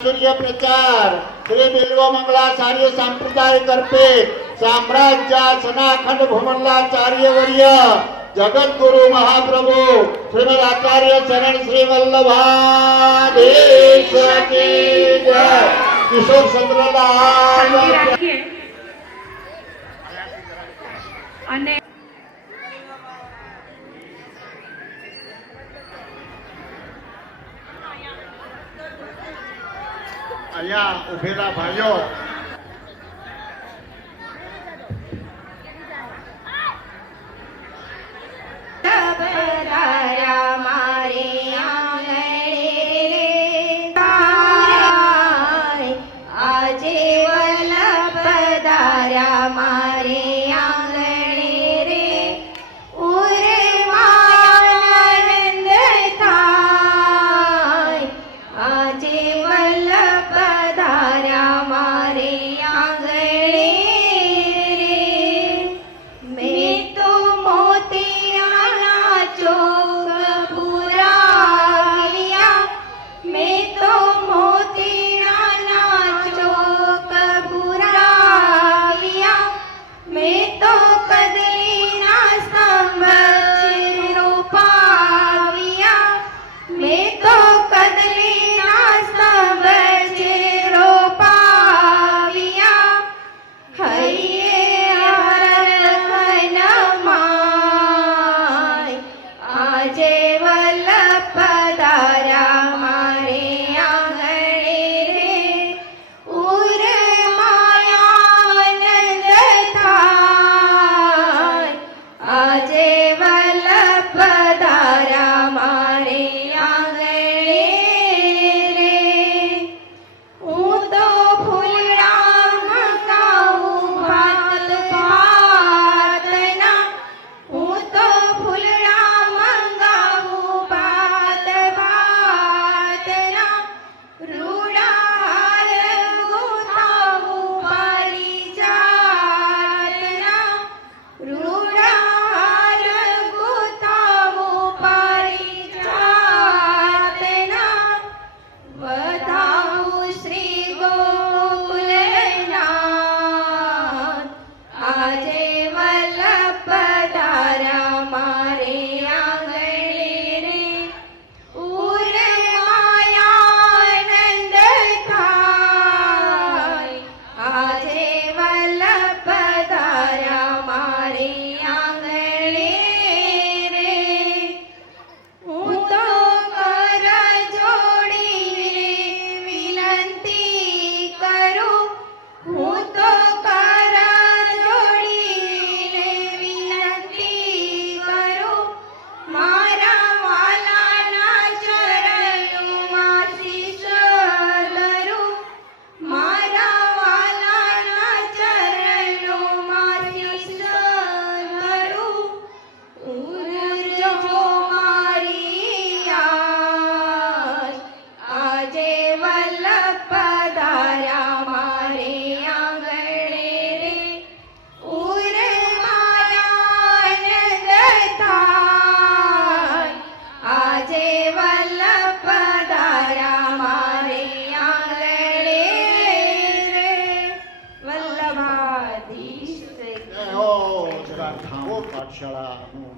सूर्य प्रचार श्री बिल्वमंगलाचार्य सांप्रदायिक अर्पित साम्राज्य सनाखंड भूमंडलाचार्य वर्य जगत गुरु महाप्रभु श्रीमद आचार्य चरण श्री वल्लभाधीश की जय। किशोर चंद्रलाल અહીંયા ઉભેલા ભાઈઓ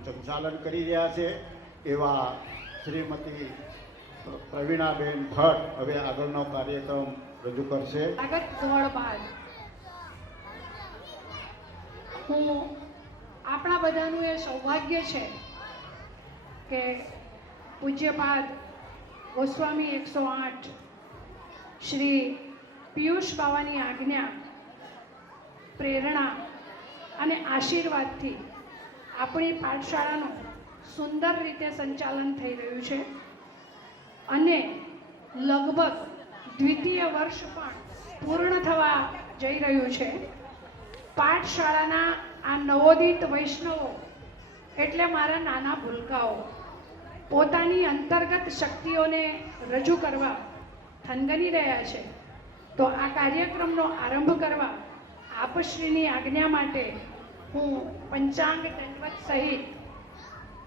સંચાલન કરી રહ્યા છે એવા શ્રીમતી પ્રવીણાબેન ભટ્ટ હવે આગળનો કાર્યક્રમ રજૂ કરશે। આપણા બધાનું એ સૌભાગ્ય છે કે પૂજ્યપાદ ગોસ્વામી 108 શ્રી પિયુષ બાવાની આજ્ઞા, પ્રેરણા અને આશીર્વાદથી આપણી પાઠશાળાનું સુંદર રીતે સંચાલન થઈ રહ્યું છે અને લગભગ દ્વિતીય વર્ષ પણ પૂર્ણ થવા જઈ રહ્યું છે। પાઠશાળાના આ નવોદિત વૈષ્ણવો એટલે મારા નાના ભૂલકાઓ પોતાની અંતર્ગત શક્તિઓને રજૂ કરવા થનગની રહ્યા છે। તો આ કાર્યક્રમનો આરંભ કરવા આપશ્રીની આજ્ઞા માટે હું પંચાંગ દંડવત સહિત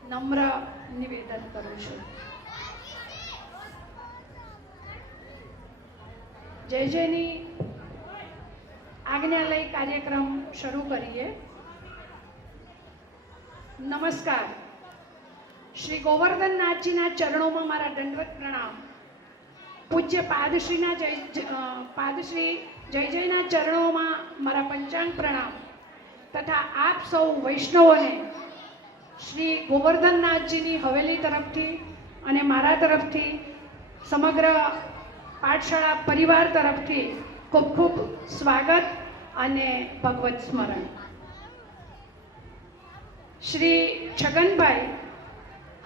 નમ્ર નિવેદન કરું છું। જય જયની આજ્ઞા લઈ કાર્યક્રમ શરૂ કરીએ. નમસ્કાર. શ્રી ગોવર્ધનનાથજીના ચરણોમાં મારા દંડવત પ્રણામ. પૂજ્ય પાદશ્રી જય જયના ચરણોમાં મારા પંચાંગ પ્રણામ તથા આપ સૌ વૈષ્ણવોને શ્રી ગોવર્ધનનાથજીની હવેલી તરફથી અને મારા તરફથી સમગ્ર પાઠશાળા પરિવાર તરફથી ખૂબ ખૂબ સ્વાગત અને ભગવત સ્મરણ. શ્રી છગનભાઈ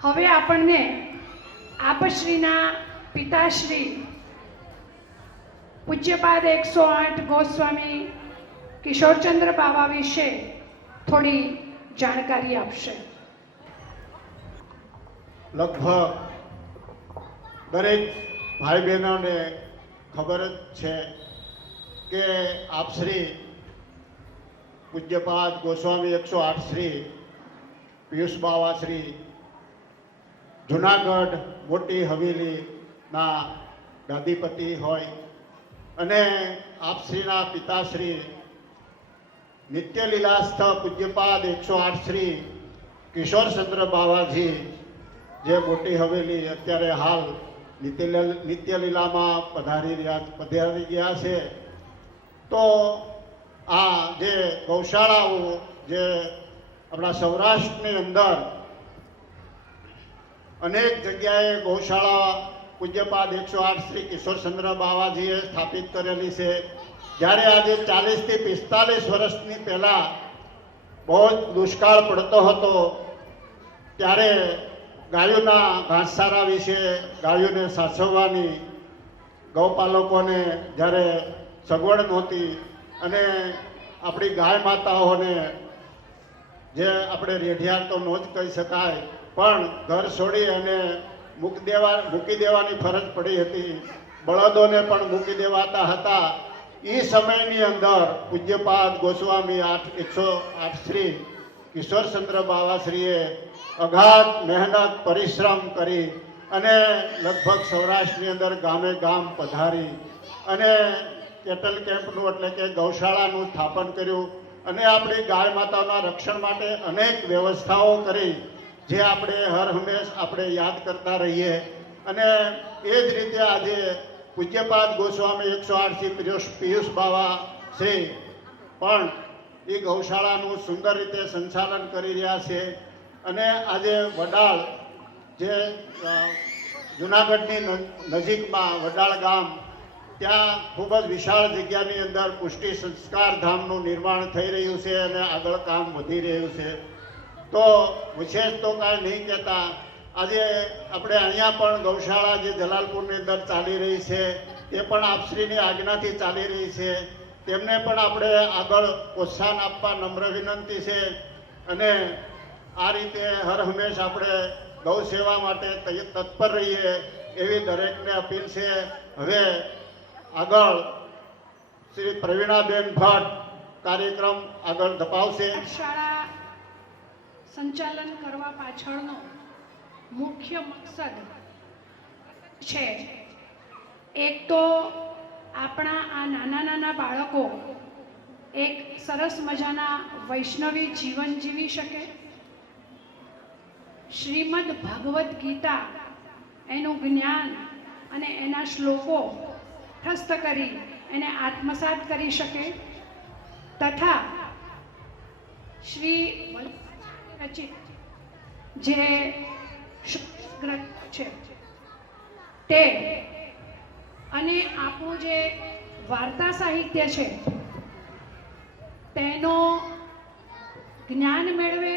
હવે આપણને આપશ્રીના પિતાશ્રી પૂજ્યપાદ 108 ગોસ્વામી કિશોરચંદ્ર બાવા વિશે થોડી જાણકારી આપશે. લગભગ દરેક ભાઈ બહેનોને ખબર જ છે કે આપ શ્રી પૂજ્યપાદ ગોસ્વામી 108 શ્રી પિયુષ બાવા શ્રી જુનાગઢ મોટી હવેલીના ગાદીપતિ હોય અને આપશ્રીના પિતાશ્રી નિત્યલીલાસ્થ પૂજ્યપાદ 108 શ્રી કિશોરચંદ્ર બાવાજી જે મોટી હવેલી અત્યારે હાલ નિત્યલીલામાં પધારી ગયા છે. તો આ જે ગૌશાળાઓ જે આપણા સૌરાષ્ટ્રની અંદર અનેક જગ્યાએ ગૌશાળા પૂજ્યપાદ 108 શ્રી કિશોરચંદ્ર બાવાજીએ સ્થાપિત કરેલી છે. જ્યારે આજે 40 થી 45 વર્ષની પહેલાં બહુ જ દુષ્કાળ પડતો હતો ત્યારે ગાયોના ઘાસચારા વિશે, ગાયોને સાચવવાની, ગૌપાલકોને જ્યારે સગવડ નહોતી અને આપણી ગાય માતાઓને જે આપણે રેઢિયાર તો ન જ કહી શકાય પણ ઘર છોડી અને મૂકી દેવાની ફરજ પડી હતી. બળદોને પણ મૂકી દેવાતા હતા. એ સમયની અંદર પૂજ્યપાદ ગોસ્વામી 108 શ્રી કિશોરચંદ્ર બાવાશ્રીએ અગાધ મહેનત પરિશ્રમ કરી અને લગભગ સૌરાષ્ટ્રની અંદર ગામે ગામ પધારી અને કેટલ કેમ્પનું એટલે કે ગૌશાળાનું સ્થાપન કર્યું અને આપણી ગાય માતાના રક્ષણ માટે અનેક વ્યવસ્થાઓ કરી જે આપણે હર હંમેશ આપણે યાદ કરતા રહીએ. અને એ જ રીતે આજે પૂજ્યપાદ ગોસ્વામી 108 શ્રી પિયુષ બાવા શ્રી પણ એ ગૌશાળાનું સુંદર રીતે સંચાલન કરી રહ્યા છે. અને આજે વડાળ જે જુનાગઢની નજીકમાં વડાળ ગામ, ત્યાં ખૂબ જ વિશાળ જગ્યાની અંદર પુષ્ટિ સંસ્કાર ધામનું નિર્માણ થઈ રહ્યું છે અને આગળ કામ વધી રહ્યું છે. તો વિશેષ તો કાંઈ નહીં કહેતા, આજે આપણે અહીંયા પણ ગૌશાળા જે જલાલપુરની અંદર ચાલી રહી છે તે પણ આપશ્રીની આજ્ઞાથી ચાલી રહી છે. તેમને પણ આપણે આગળ પ્રોત્સાહન આપવા નમ્ર વિનંતી છે. અને આ રીતે હર હંમેશ આપણે ગૌ સેવા માટે તત્પર રહીએ એવી દરેકને અપીલ છે. હવે આગળ શ્રી પ્રવીણાબેન ભટ્ટ કાર્યક્રમ આગળ ધપાવશે. શાળા સંચાલન કરવા પાછળનો મુખ્ય મકસદ છે એક તો આપણા આ નાના નાના બાળકો એક સરસ મજાના વૈષ્ણવી જીવન જીવી શકે, શ્રીમદ ભગવદ્ ગીતા એનું જ્ઞાન અને એના શ્લોકો ઠસ્ત કરી એને આત્મસાત કરી શકે તથા શ્રી રચિત જે ગ્રંથ છે તે અને આપણું જે વાર્તા સાહિત્ય છે તેનો જ્ઞાન મેળવે,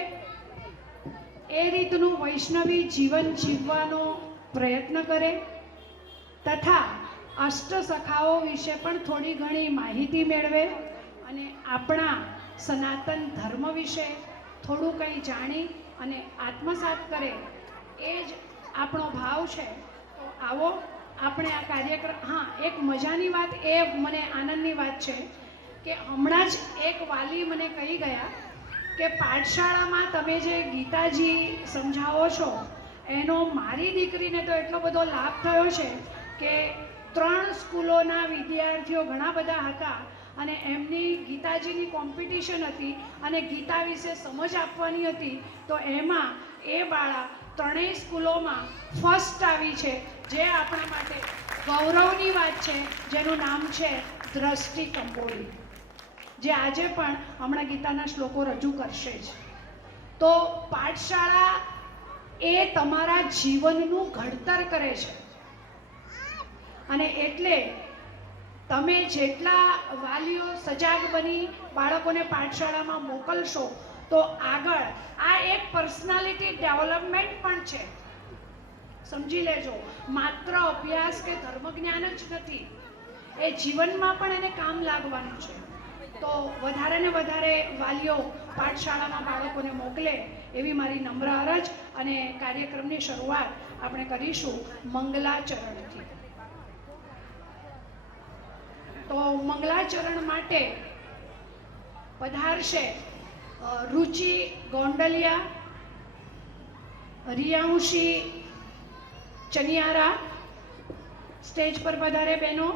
એ રીતનું વૈષ્ણવી જીવન જીવવાનો પ્રયત્ન કરે તથા અષ્ટસખાઓ વિશે પણ થોડી ઘણી માહિતી મેળવે અને આપણા સનાતન ધર્મ વિશે થોડું કંઈ જાણી અને આત્મસાત કરે, એ જ આપણો ભાવ છે. તો આવો આપણે આ કાર્યક્રમ, હા એક મજાની વાત, એ મને આનંદની વાત છે કે હમણાં જ એક વાલી મને કહી ગયા કે પાઠશાળામાં તમે જે ગીતાજી સમજાવો છો એનો મારી દીકરીને તો એટલો બધો લાભ થયો છે કે 3 સ્કૂલોના વિદ્યાર્થીઓ ઘણા બધા હતા અને એમની ગીતાજીની કોમ્પિટિશન હતી અને ગીતા વિશે સમજ આપવાની હતી. તો એમાં એ બાળા 3 સ્કૂલોમાં ફર્સ્ટ આવી છે, જે આપણા માટે ગૌરવની વાત છે, જેનું નામ છે દ્રષ્ટિ કંબોળી, જે આજે પણ હમણાં ગીતાના શ્લોકો રજૂ કરશે જ. તો પાઠશાળા એ તમારા જીવનનું ઘડતર કરે છે અને એટલે તમે જેટલા વાલીઓ સજાગ બની બાળકોને પાઠશાળામાં મોકલશો તો આગળ આ એક પર્સનાલિટી ડેવલપમેન્ટ પણ છે. સમજી લેજો, માત્ર અભ્યાસ કે ધર્મજ્ઞાન જ નથી, એ જીવનમાં પણ એને કામ લાગવાનું છે. તો વધારે ને વધારે વાલીઓ પાઠશાળામાં બાળકોને મોકલે એવી મારી નમ્ર અરજ. અને કાર્યક્રમની શરૂઆત આપણે કરીશું મંગલાચરણથી. તો મંગલાચરણ માટે પધારશે રુચિ ગોંડલિયા, રિયાંશી ચનિયારા. સ્ટેજ પર પધારે બહેનો.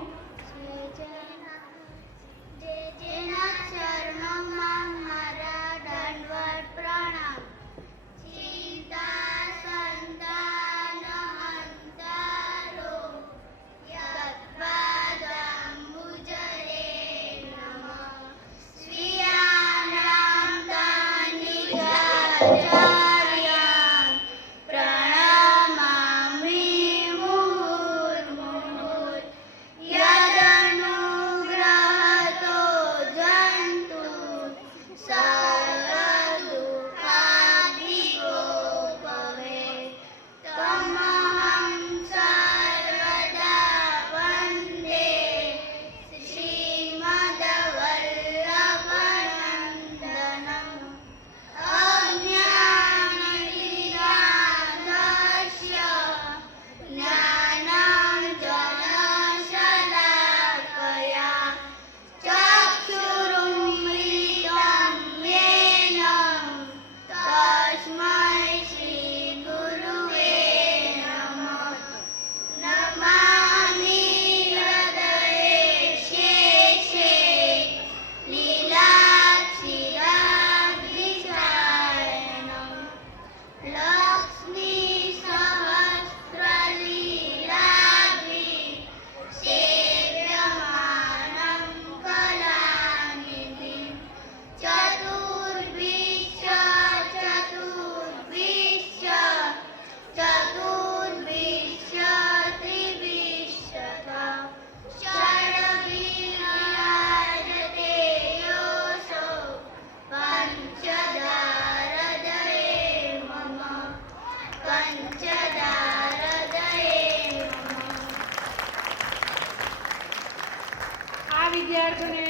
વિદ્યાર્થીઓને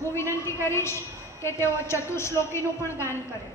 હું વિનંતી કરીશ કે તેઓ ચતુશ્લોકીનું પણ ગાન કરે.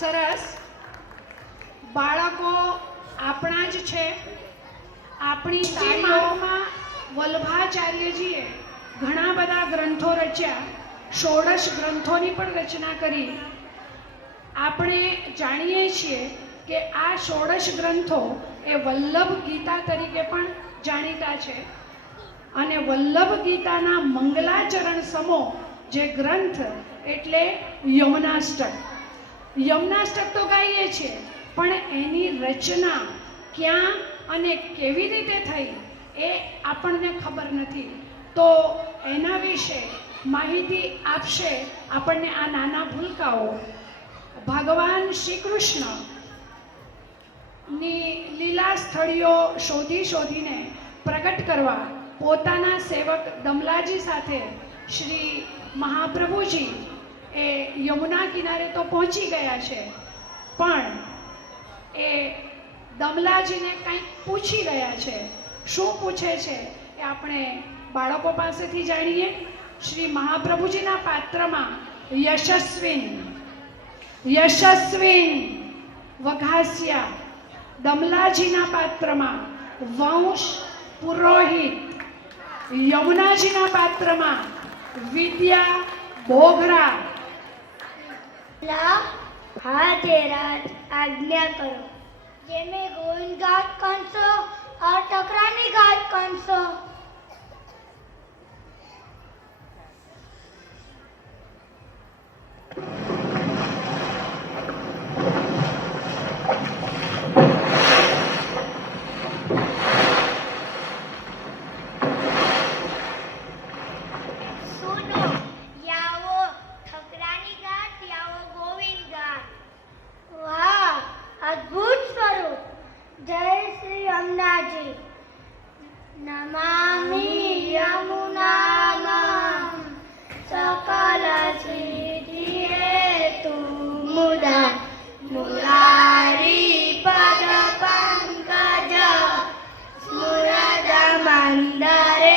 સરસ. બાળકો આપણા જ છે, આપણી તાળીઓમાં વલ્લભાચાર્યજીએ ઘણા બધા ગ્રંથો રચ્યા, 16 ગ્રંથોની પણ રચના કરી. આપણે જાણીએ છીએ કે આ 16 ગ્રંથો એ વલ્લભ ગીતા તરીકે પણ જાણીતા છે. અને વલ્લભ ગીતાના મંગલાચરણ સમો જે ગ્રંથ એટલે યમનાષ્ટક. યમનાષ્ટક તો ગાઈએ છીએ, પણ એની રચના ક્યાં અને કેવી રીતે થઈ એ આપણને ખબર નથી. તો એના વિશે માહિતી આપશે આપણને આ નાના ભૂલકાઓ. ભગવાન શ્રી કૃષ્ણની લીલા સ્થળીઓ શોધીને પ્રગટ કરવા પોતાના સેવક દમલાજી સાથે શ્રી મહાપ્રભુજી એ યમુના કિનારે તો પહોંચી ગયા છે, પણ એ દમલાજીને કંઈક પૂછી રહ્યા છે. શું પૂછે છે એ આપણે બાળકો પાસેથી જાણીએ. શ્રી મહાપ્રભુજીના પાત્રમાં યશસ્વીન વઘાસિયા, દમલાજીના પાત્રમાં વંશ પુરોહિત, યમુનાજીના પાત્રમાં વિદ્યા બોઘરા. હા તેરાજ, આજ્ञा करो। जे मैं गोविंद घाट कंसो और टकरानी घाट कंसो। सुनो, या वो ठकरानी घाट या वो गोविंद घाट। वाह, अद्भुत स्वरूप। जय श्री यमुना जी। नमामि यमुनां सकल सिद्धि हेतु मुदा मुरारी पद पंकज स्मृत मंदरे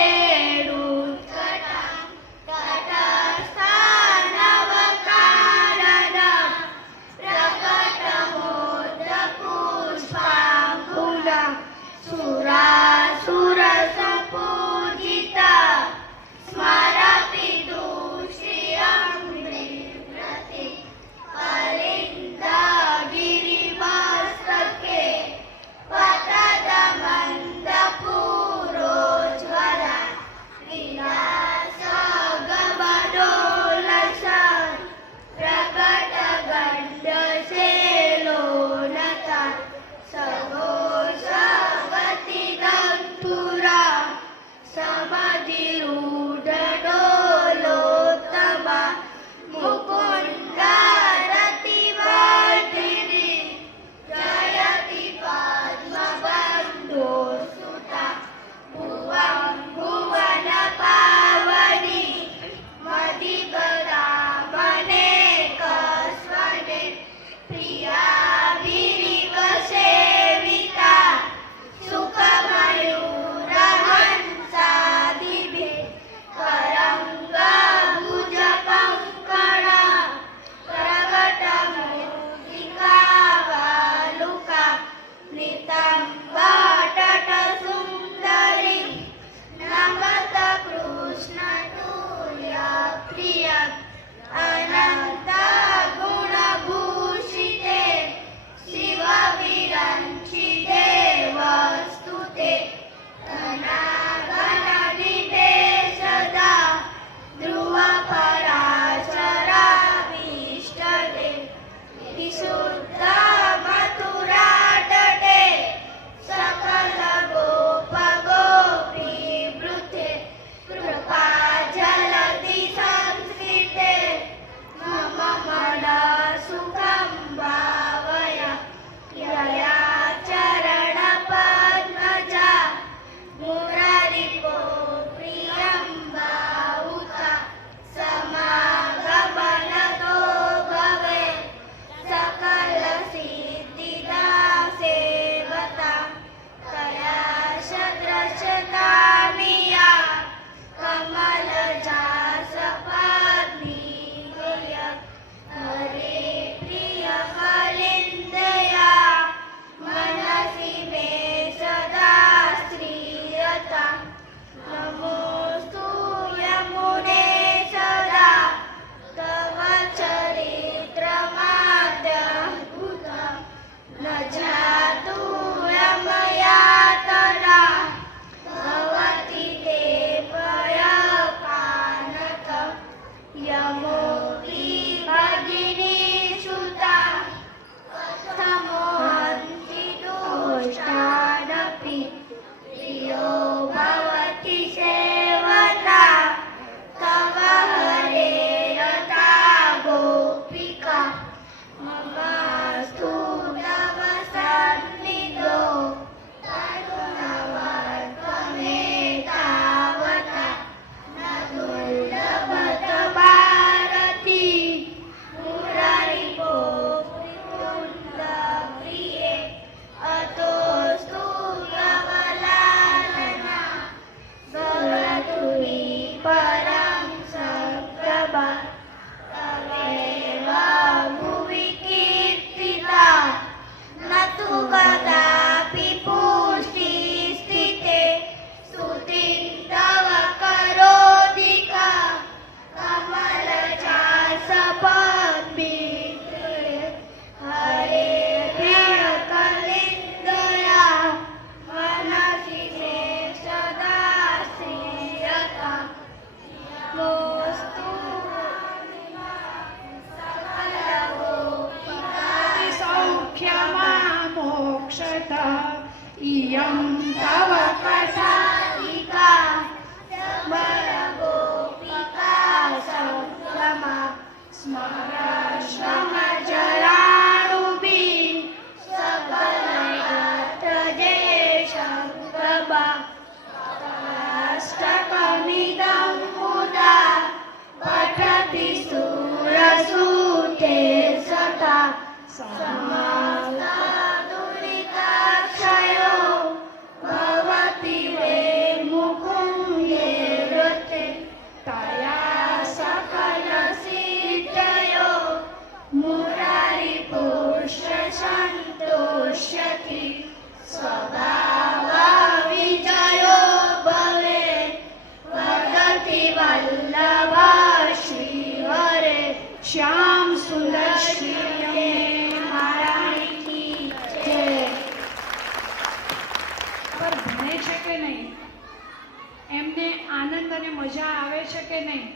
તમને આનંદ અને મજા આવે છે કે નહીં?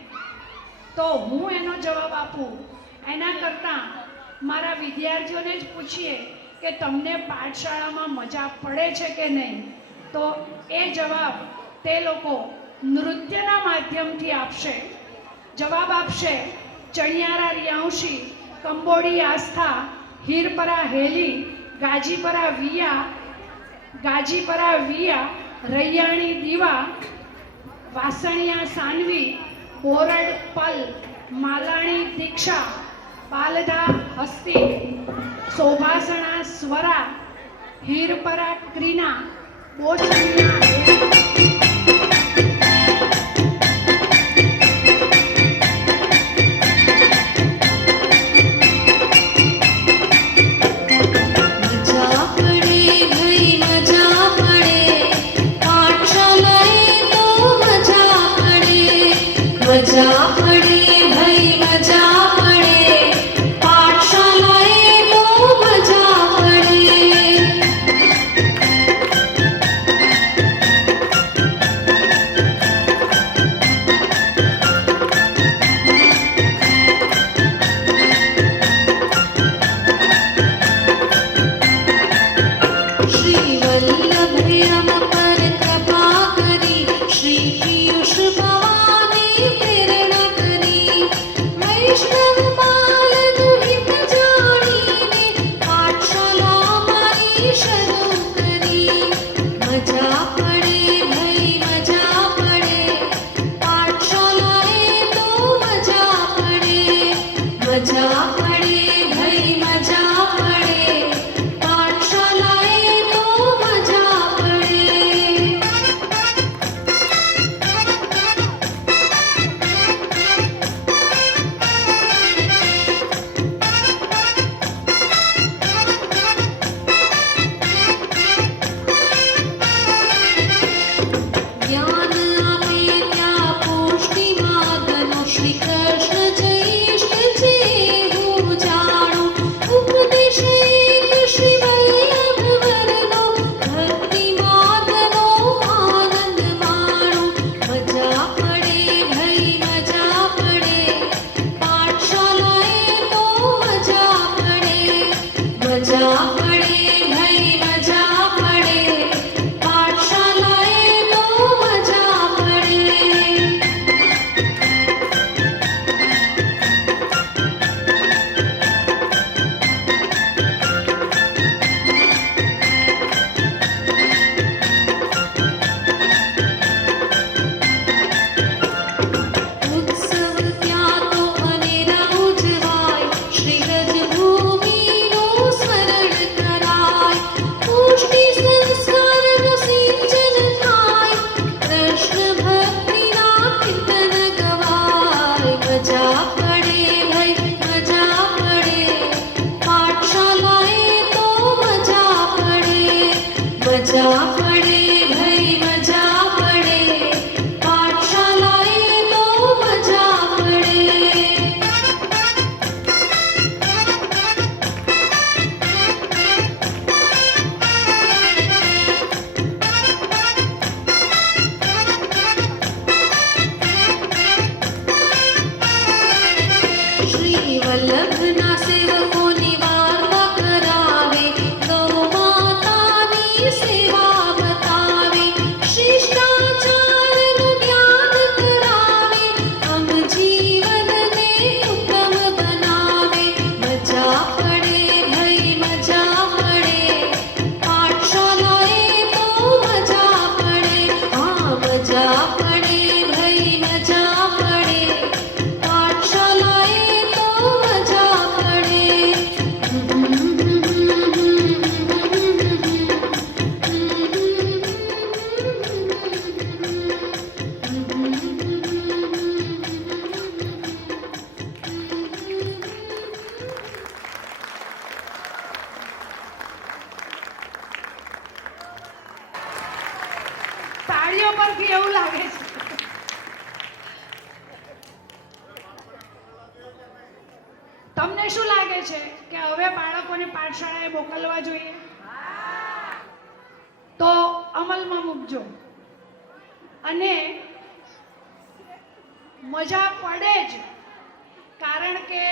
તો હું એનો જવાબ આપું એના કરતાં મારા વિદ્યાર્થીઓને જ પૂછીએ કે તમને પાઠશાળામાં મજા પડે છે કે નહીં. તો એ જવાબ તે લોકો નૃત્યના માધ્યમથી આપશે. જવાબ આપશે ચણિયારા રિયાંશી, કંબોડી આસ્થા, હીરપરા હેલી, ગાજીપરા વિયા, રૈયાણી દીવા, વાસણિયા સાનવી, બોરડ પલ, માલાણી દીક્ષા, પાલધા હસ્તી, શોભાસણા સ્વરા, હીરપરા ક્રીના, બોચણિયા તાળીઓ પરથી એવું લાગે છે. તમને શું લાગે છે કે હવે બાળકોને પાઠશાળાએ મોકલવા જોઈએ? તો અમલમાં મૂકજો. અને મજા પડે જ, કારણ કે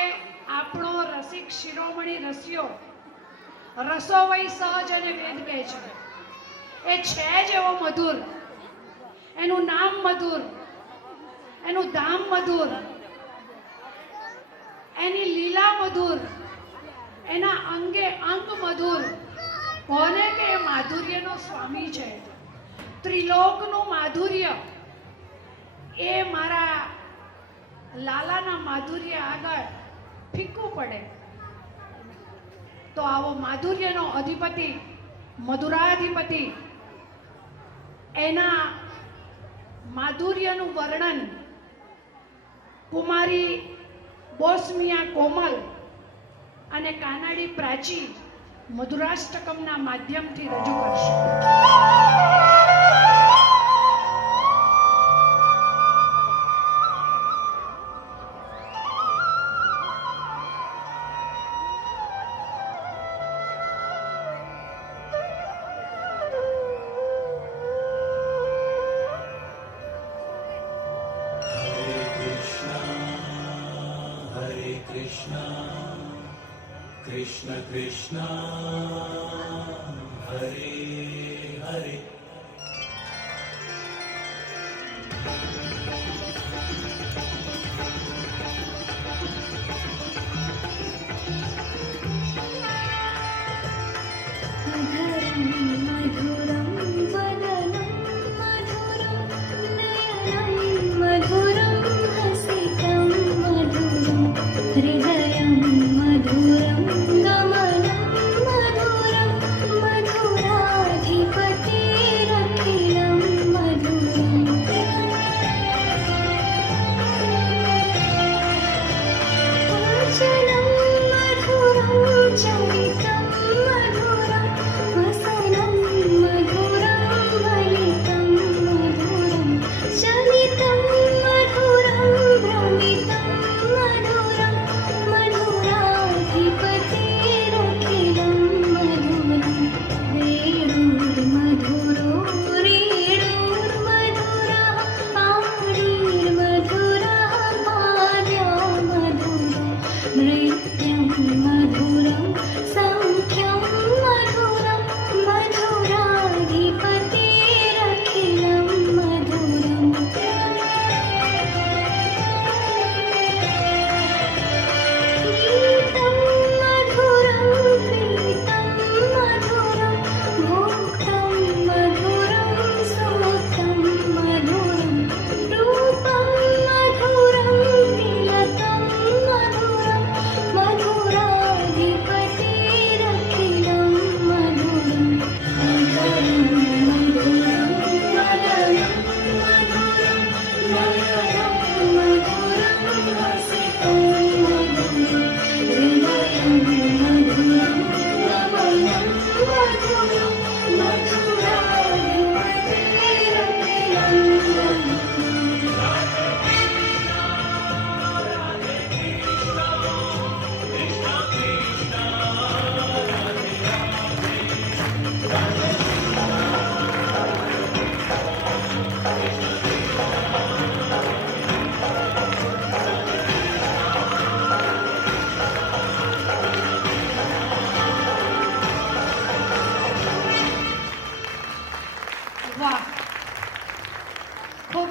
આપણો રસિક શિરોમણી રસિયો રસો વય સહજ અને વેદ કહે છે. એ છે જ એવો મધુર, એનું નામ મધુર, એનું ધામ મધુર, એની લીલા મધુર, એના અંગે અંગ મધુર. કોને કે એ માધુર્યનો સ્વામી છે. ત્રિલોકનું માધુર્ય એ મારા લાલાના માધુર્ય આગળ ફીકું પડે. તો આવો માધુર્યનો અધિપતિ, મધુરાધિપતિ, એના માધુર્યનું વર્ણન કુમારી બોસ્મિયા કોમલ અને કાનાડી પ્રાચી મધુરાષ્ટકમના માધ્યમથી રજૂ કરશે. Krishna Krishna Hare Hare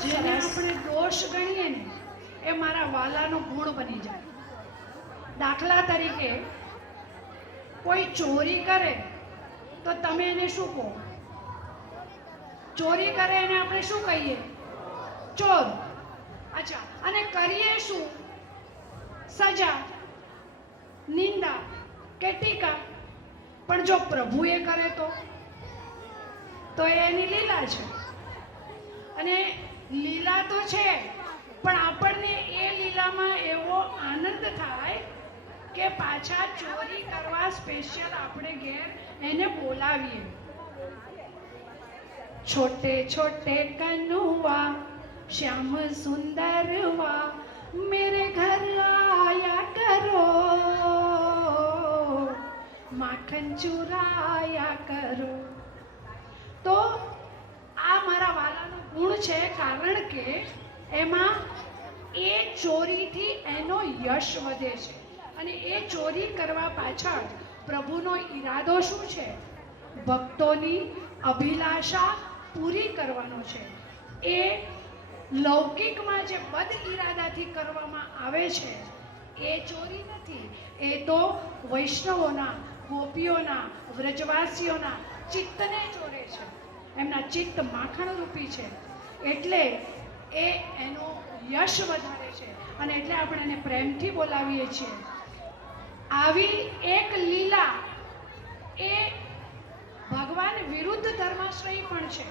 જેને આપણે દોષ ગણીએ ને એ મારા વાલાનો ગુણ બની જાય. દાખલા તરીકે કોઈ ચોરી કરે તો તમે એને શું કહો? ચોરી કરે એને આપણે શું કહીએ? ચોર. અચ્છા, અને કરીએ શું? સજા, નિંદા કે ટીકા. પણ જો પ્રભુએ કરે તો એ એની લીલા છે. અને લીલા તો છે, પણ આપણને એ લીલામાં એવો આનંદ થાય કે પાછા ચોરી કરવા સ્પેશિયલ આપણે ઘેર એને બોલાવીએ. छोटे छोटे कनुआ श्याम सुंदरवा मेरे घर आया करो, माखन चुराया करो. તો આ મારા વાલાનો ગુણ છે, કારણ કે એમાં એ ચોરીથી એનો યશ વધે છે. અને એ ચોરી કરવા પાછળ પ્રભુનો ઈરાદો શું છે? ભક્તોની અભિલાષા પૂરી કરવાનો છે. એ લૌકિકમાં જે બદ ઈરાદાથી કરવામાં આવે છે એ ચોરી નથી. એ તો વૈષ્ણવોના, ગોપીઓના, વ્રજવાસીઓના ચિત્તને ચોરે છે. એમના ચિત્ત માખણ રૂપી છે, એટલે એ એનો યશ વધારે છે. અને એટલે આપણે એને પ્રેમથી બોલાવીએ છીએ. આવી એક લીલા એ ભગવાન વિરુદ્ધ ધર્માશ્રય પણ છે.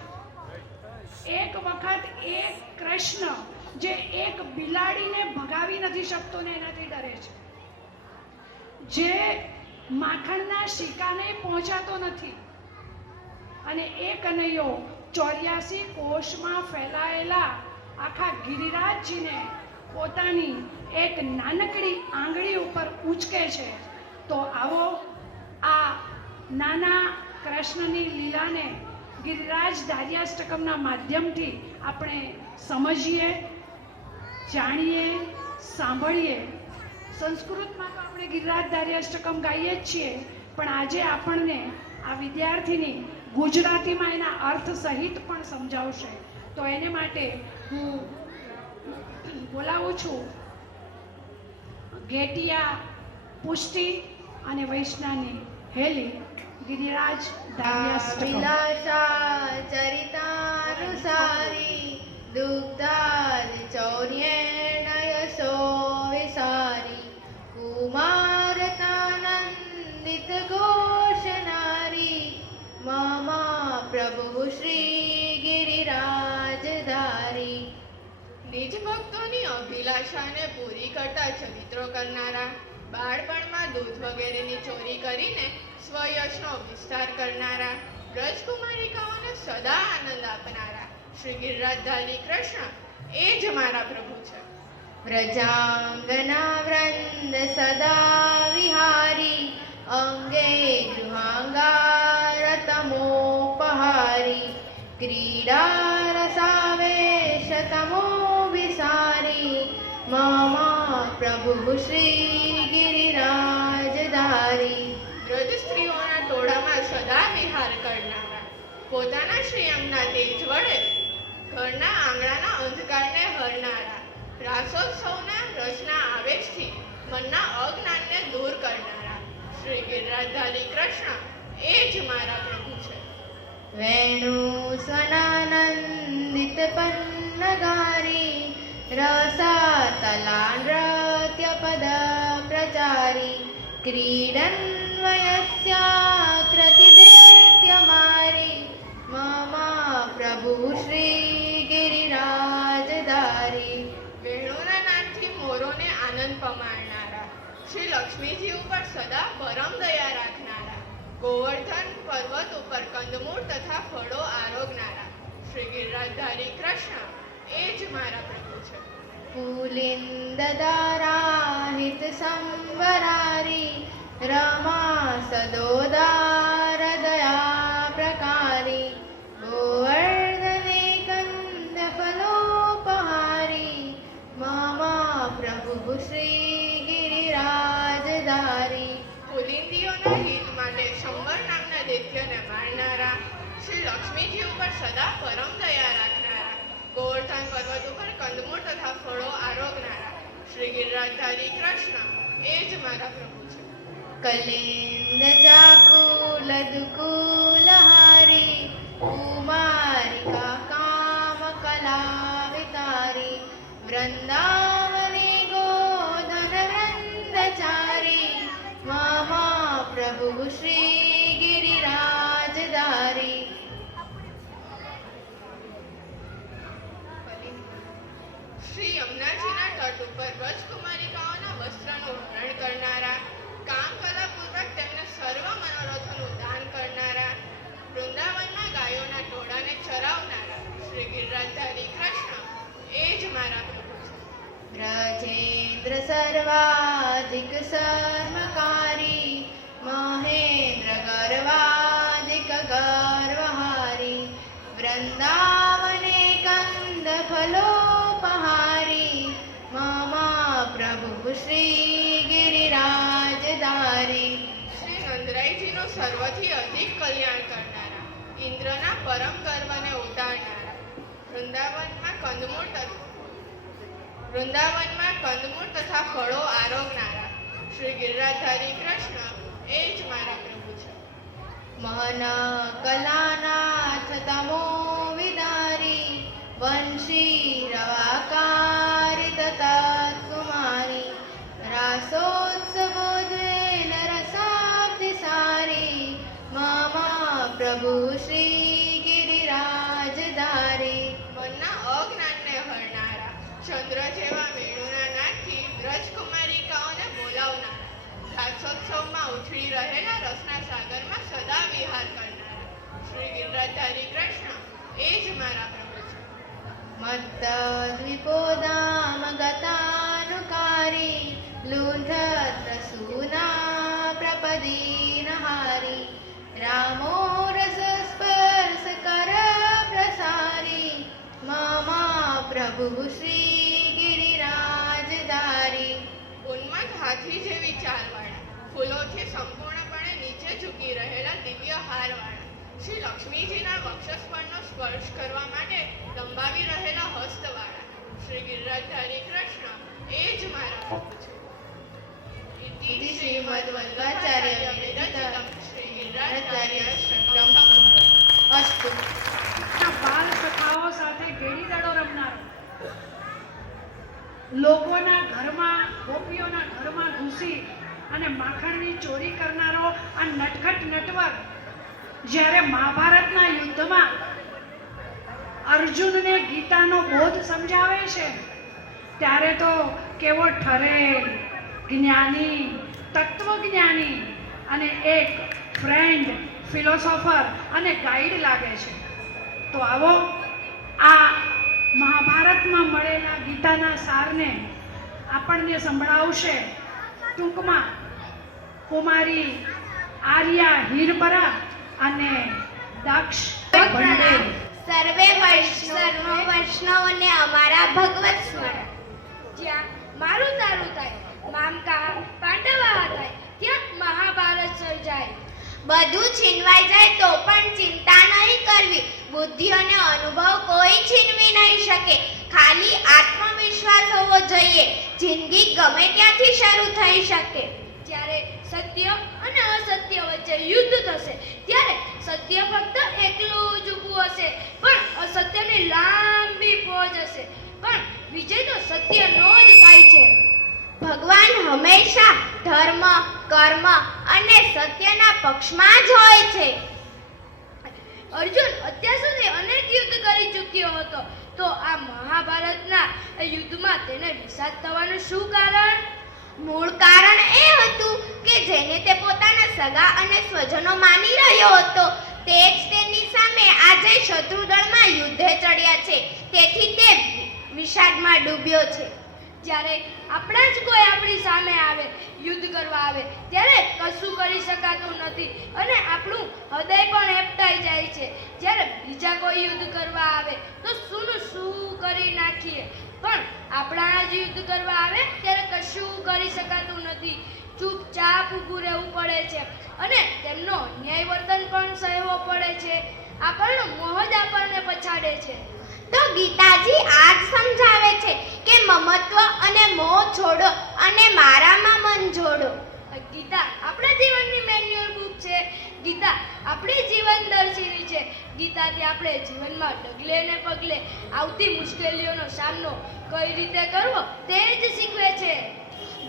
એક વખત એક કૃષ્ણ જે એક બિલાડીને ભગાવી નથી શકતો ને એનાથી ડરે છે, જે માખણના શિકાને પહોંચાતો નથી, અને એ કનૈયો 84 કોષમાં ફેલાયેલા આખા ગિરિરાજજીને પોતાની એક નાનકડી આંગળી ઉપર ઉંચકે છે. તો આવો આ નાના કૃષ્ણની લીલાને ગિરિરાજ દાર્યાષ્ટકમના માધ્યમથી આપણે સમજીએ, જાણીએ, સાંભળીએ. સંસ્કૃતમાં તો આપણે ગિરિરાજ દાર્યાષ્ટકમ ગાઈએ જ છીએ, પણ આજે આપણને આ વિદ્યાર્થીની ગુજરાતીમાં એના અર્થ સહિત પણ સમજાવશે. તો એને માટે હું બોલાવું છું ઘેટિયા પુષ્ટિ અને વૈષ્ણાની હેલી ગિરિરાજ દાર્યાષ્ટકમ. અભિલાષા ચરિતાનુસારી દુગ્ધાદ ચૌર્યેણ યશો વિસારી કુમારતાનંદિત ઘોષનારી મમા પ્રભુ શ્રી ગિરિરાજધારી. નિજ ભક્તોની અભિલાષાને પૂરી કરતા ચરિત્રો કરનારા, બાળપણમાં દૂધ વગેરેની ચોરી કરીને સ્વયશનો વિસ્તાર કરનારા, બ્રજકુમારિકાઓને સદા આનંદ આપનારા શ્રી ગિરિરાજધારી કૃષ્ણ એ જ મારા પ્રભુ છે. વ્રજાંગના વૃંદ સદા વિહારી અંગે ગૃહાંગારતમોપહારી ક્રીડા રસાવેશ તમો વિસારી મમા પ્રભુ શ્રી ગિરિરાજધારી. વ્રજ સ્ત્રીઓના ટોળામાં સદા વિહાર કરનારા, પોતાના શ્રીઅંગના તેજ વડે ઘરના આંગણાના અંધકારને હરનારા, રાસોત્સવના રસના આવેશથી મનના અજ્ઞાનને દૂર કરનારા શ્રી ગિરિરાજધારી કૃષ્ણ એ જ મારા પ્રભુ છે. વેણુ સ્વનાનંદિત પન્નગારી રસાતલા નૃત્ય પદ પ્રચારી ક્રીડન વયસ્યાકૃતિ દૈત્ય મારી મમા પ્રભુ શ્રી ગિરિરાજધારી. વેણુના નાદથી મોરોને આનંદ પમાડનારા, શ્રી લક્ષ્મીજી ઉપર સદા પરમ દયા રાખનારા, ગોવર્ધન પર્વત ઉપર કંદમૂળ તથા ફળો આરોગનારા શ્રી ગિરિરાજધારી કૃષ્ણ એ જ મારા પ્રભુ છે. પુલિંદદારાહિત સંવરારી રમા સદોદાર દયા પ્રકારી ગોવર્ધને કંદ ફલોપહારી મમા પ્રભુ શ્રી ગિરિરાજધારી. પુલિંદીઓના હિત માટે શંબર નામના દૈત્યને મારનારા, શ્રી લક્ષ્મીજી ઉપર સદા પરમ દયા રાખનારા, ગોવર્ધન પર્વત ઉપર કંદમૂળ તથા ફળો આરોગનારા શ્રી ગિરિરાજધારી કૃષ્ણ એ જ મારા પ્રભુ છે. કલિંદ ચાકુલ દુકુલહારી કુમારિકા કામ કલા વિતારી વૃંદાવની ગોધન વૃંદચારી મમા પ્રભુ શ્રી ગિરિરાજધારી. શ્રી યમુનાજીના તટ ઉપર વ્રજકુમારિકાઓના વસ્ત્રનું હરણ કરનારા, કામ કલાપૂર્વક તેમને સર્વ મનોરથોનું દાન કરનારા, વૃંદાવનમાં ગાયોના ટોળાને ચરાવનારા શ્રી ગિરિરાજધારી કૃષ્ણ એ જ મારા પ્રભુ છે. બ્રજેન્દ્ર સર્વાધિક સર્મકારી મહેન્દ્ર ગર્વાધિક ગર્વહારી વૃંદાવને કંદ ફલોપહારી શ્રી ગિરિરાજધારી. શ્રી નંદરાયજીનું સર્વથી અધિક કલ્યાણ કરનારા, ઇન્દ્રના પરમ ગર્વને ઉતારનારા, વૃંદાવનમાં કંદમૂળ તથા ફળો આરોગનારા શ્રી ગિરિરાજધારી કૃષ્ણ એ જ મારા પ્રભુ છે. મહન કલાનાથ તમો વિદારી, વંશી રવાકારિત તત્કુમારી, રાસોત્સવોદ્વેલ રસાબ્ધિ સારી, મમ પ્રભુ શ્રી ગિરિરાજધારી. મનના અજ્ઞાનને હરનારા, ચંદ્ર જેવા વેણુના નાદથી બ્રજકુમારિકાઓને બોલાવનારા, રાસોત્સવમાં ઉછળી રહેલા રસના સાગરમાં સદા વિહાર કરનારા શ્રી ગિરિરાજધારી કૃષ્ણ એ જ મારા પ્રભુ છે. મત્ત દ્વિપોદામ ગતાનુકારી, લૂંઢત્રસૂના પ્રપદીનહારી, રામો રસ સ્પર્શ કર પ્રસારી, મમ પ્રભુ શ્રી ગિરિરાજધારી. ઉન્મત્ત હાથી જેવી ચાલવાળા, ફૂલોથી સંપૂર્ણપણે નીચે ઝૂકી રહેલા દિવ્ય હારવાળા, શ્રી લક્ષ્મીજીના વક્ષસ પરનો સ્પર્શ કરવા માટે લંબાવી રહેલા હસ્તવાળા શ્રી ગિરિરાજધારી કૃષ્ણ એ જ મારા પ્રભુ છે. ઇતિ શ્રીમદ્ વલ્લભાચાર્ય વિરચિતમ શ્રી ગિરિરાજધારી અષ્ટકમ અસ્તુ. બાળ સખાઓ સાથે ગેડી દડો રમનારો, લોકોના ઘરમાં, ગોપીઓના ઘરમાં ઘૂસી અને માખણની ચોરી કરનારો આ નટખટ નટવર જ્યારે મહાભારતના યુદ્ધમાં અર્જુનને ગીતાનો બોધ સમજાવે છે ત્યારે તો કેવો ઠરેલ, જ્ઞાની, તત્વજ્ઞાની અને એક ફ્રેન્ડ, ફિલોસોફર અને ગાઈડ લાગે છે. તો આવો આ મહાભારતમાં મળેલા ગીતાના સારને આપણને સંભળાવશે ટૂંકમાં કુમારી આર્યા હીરપરા અને દક્ષ ભંડેલ. સર્વે વૈષ્ણવોને અમારા ભગવત સ્મરણ. જ્યાં મારું તારું થાય, મામકા પાંડવા થાય, ત્યાં મહાભારત સર્જાય. બધું છીનવાઈ જાય તો પણ ચિંતા નહીં કરવી, બુદ્ધિ અને અનુભવ કોઈ છીનવી નહીં શકે. ખાલી આત્મવિશ્વાસ હોવો જોઈએ. જિંદગી ગમે ત્યાંથી શરૂ થઈ શકે. જ્યારે સત્ય અને અસત્ય વચ્ચે યુદ્ધ થશે ત્યારે સત્ય ફક્ત એકલું જ ઊભું હશે, પણ અસત્યની લાંબી ફોજ હશે. પણ વિજય તો સત્યનો જ થાય છે. ભગવાન હંમેશા ધર્મ, કર્મ અને સત્યના પક્ષમાં જ હોય છે. અર્જુન અત્યાર સુધી અનેક યુદ્ધ કરી ચૂક્યો હતો, તો આ મહાભારતના યુદ્ધમાં તેને વિષાદ થવાનું શું કારણ? મૂળ કારણ એ હતું કે જેને તે પોતાના સગા અને સ્વજનો માની રહ્યો હતો તે જ તેની સામે આજે શત્રુદળમાં યુદ્ધે ચડ્યા છે. તેથી તે વિષાદમાં ડૂબ્યો છે. જ્યારે આપણા જ કોઈ આપણી સામે આવે, યુદ્ધ કરવા આવે, ત્યારે કશું કરી શકાતું નથી અને આપણું હૃદય પણ હેપટાઈ જાય છે. જ્યારે બીજા કોઈ યુદ્ધ કરવા આવે તો શું કરી નાખીએ, પણ આપણા જ યુદ્ધ કરવા આવે ત્યારે કશું કરી શકાતું નથી. ચૂપચાપ ઊભું રહેવું પડે છે અને તેમનો ન્યાય વર્તન પણ સહેવો પડે છે. આપણનો મોહ જ આપણને પછાડે છે. તો ગીતાજી આ જ સમજાવે છે કે મમત્વ અને મોહ છોડો અને મારામાં મન જોડો. ગીતા આપણા જીવનની મેન્યુઅલ બુક છે. ગીતા આપણી જીવન દર્શિની છે. ગીતાથી આપણે જીવનમાં ડગલે ને પગલે આવતી મુશ્કેલીઓનો સામનો કઈ રીતે કરવો તે જ શીખવે છે.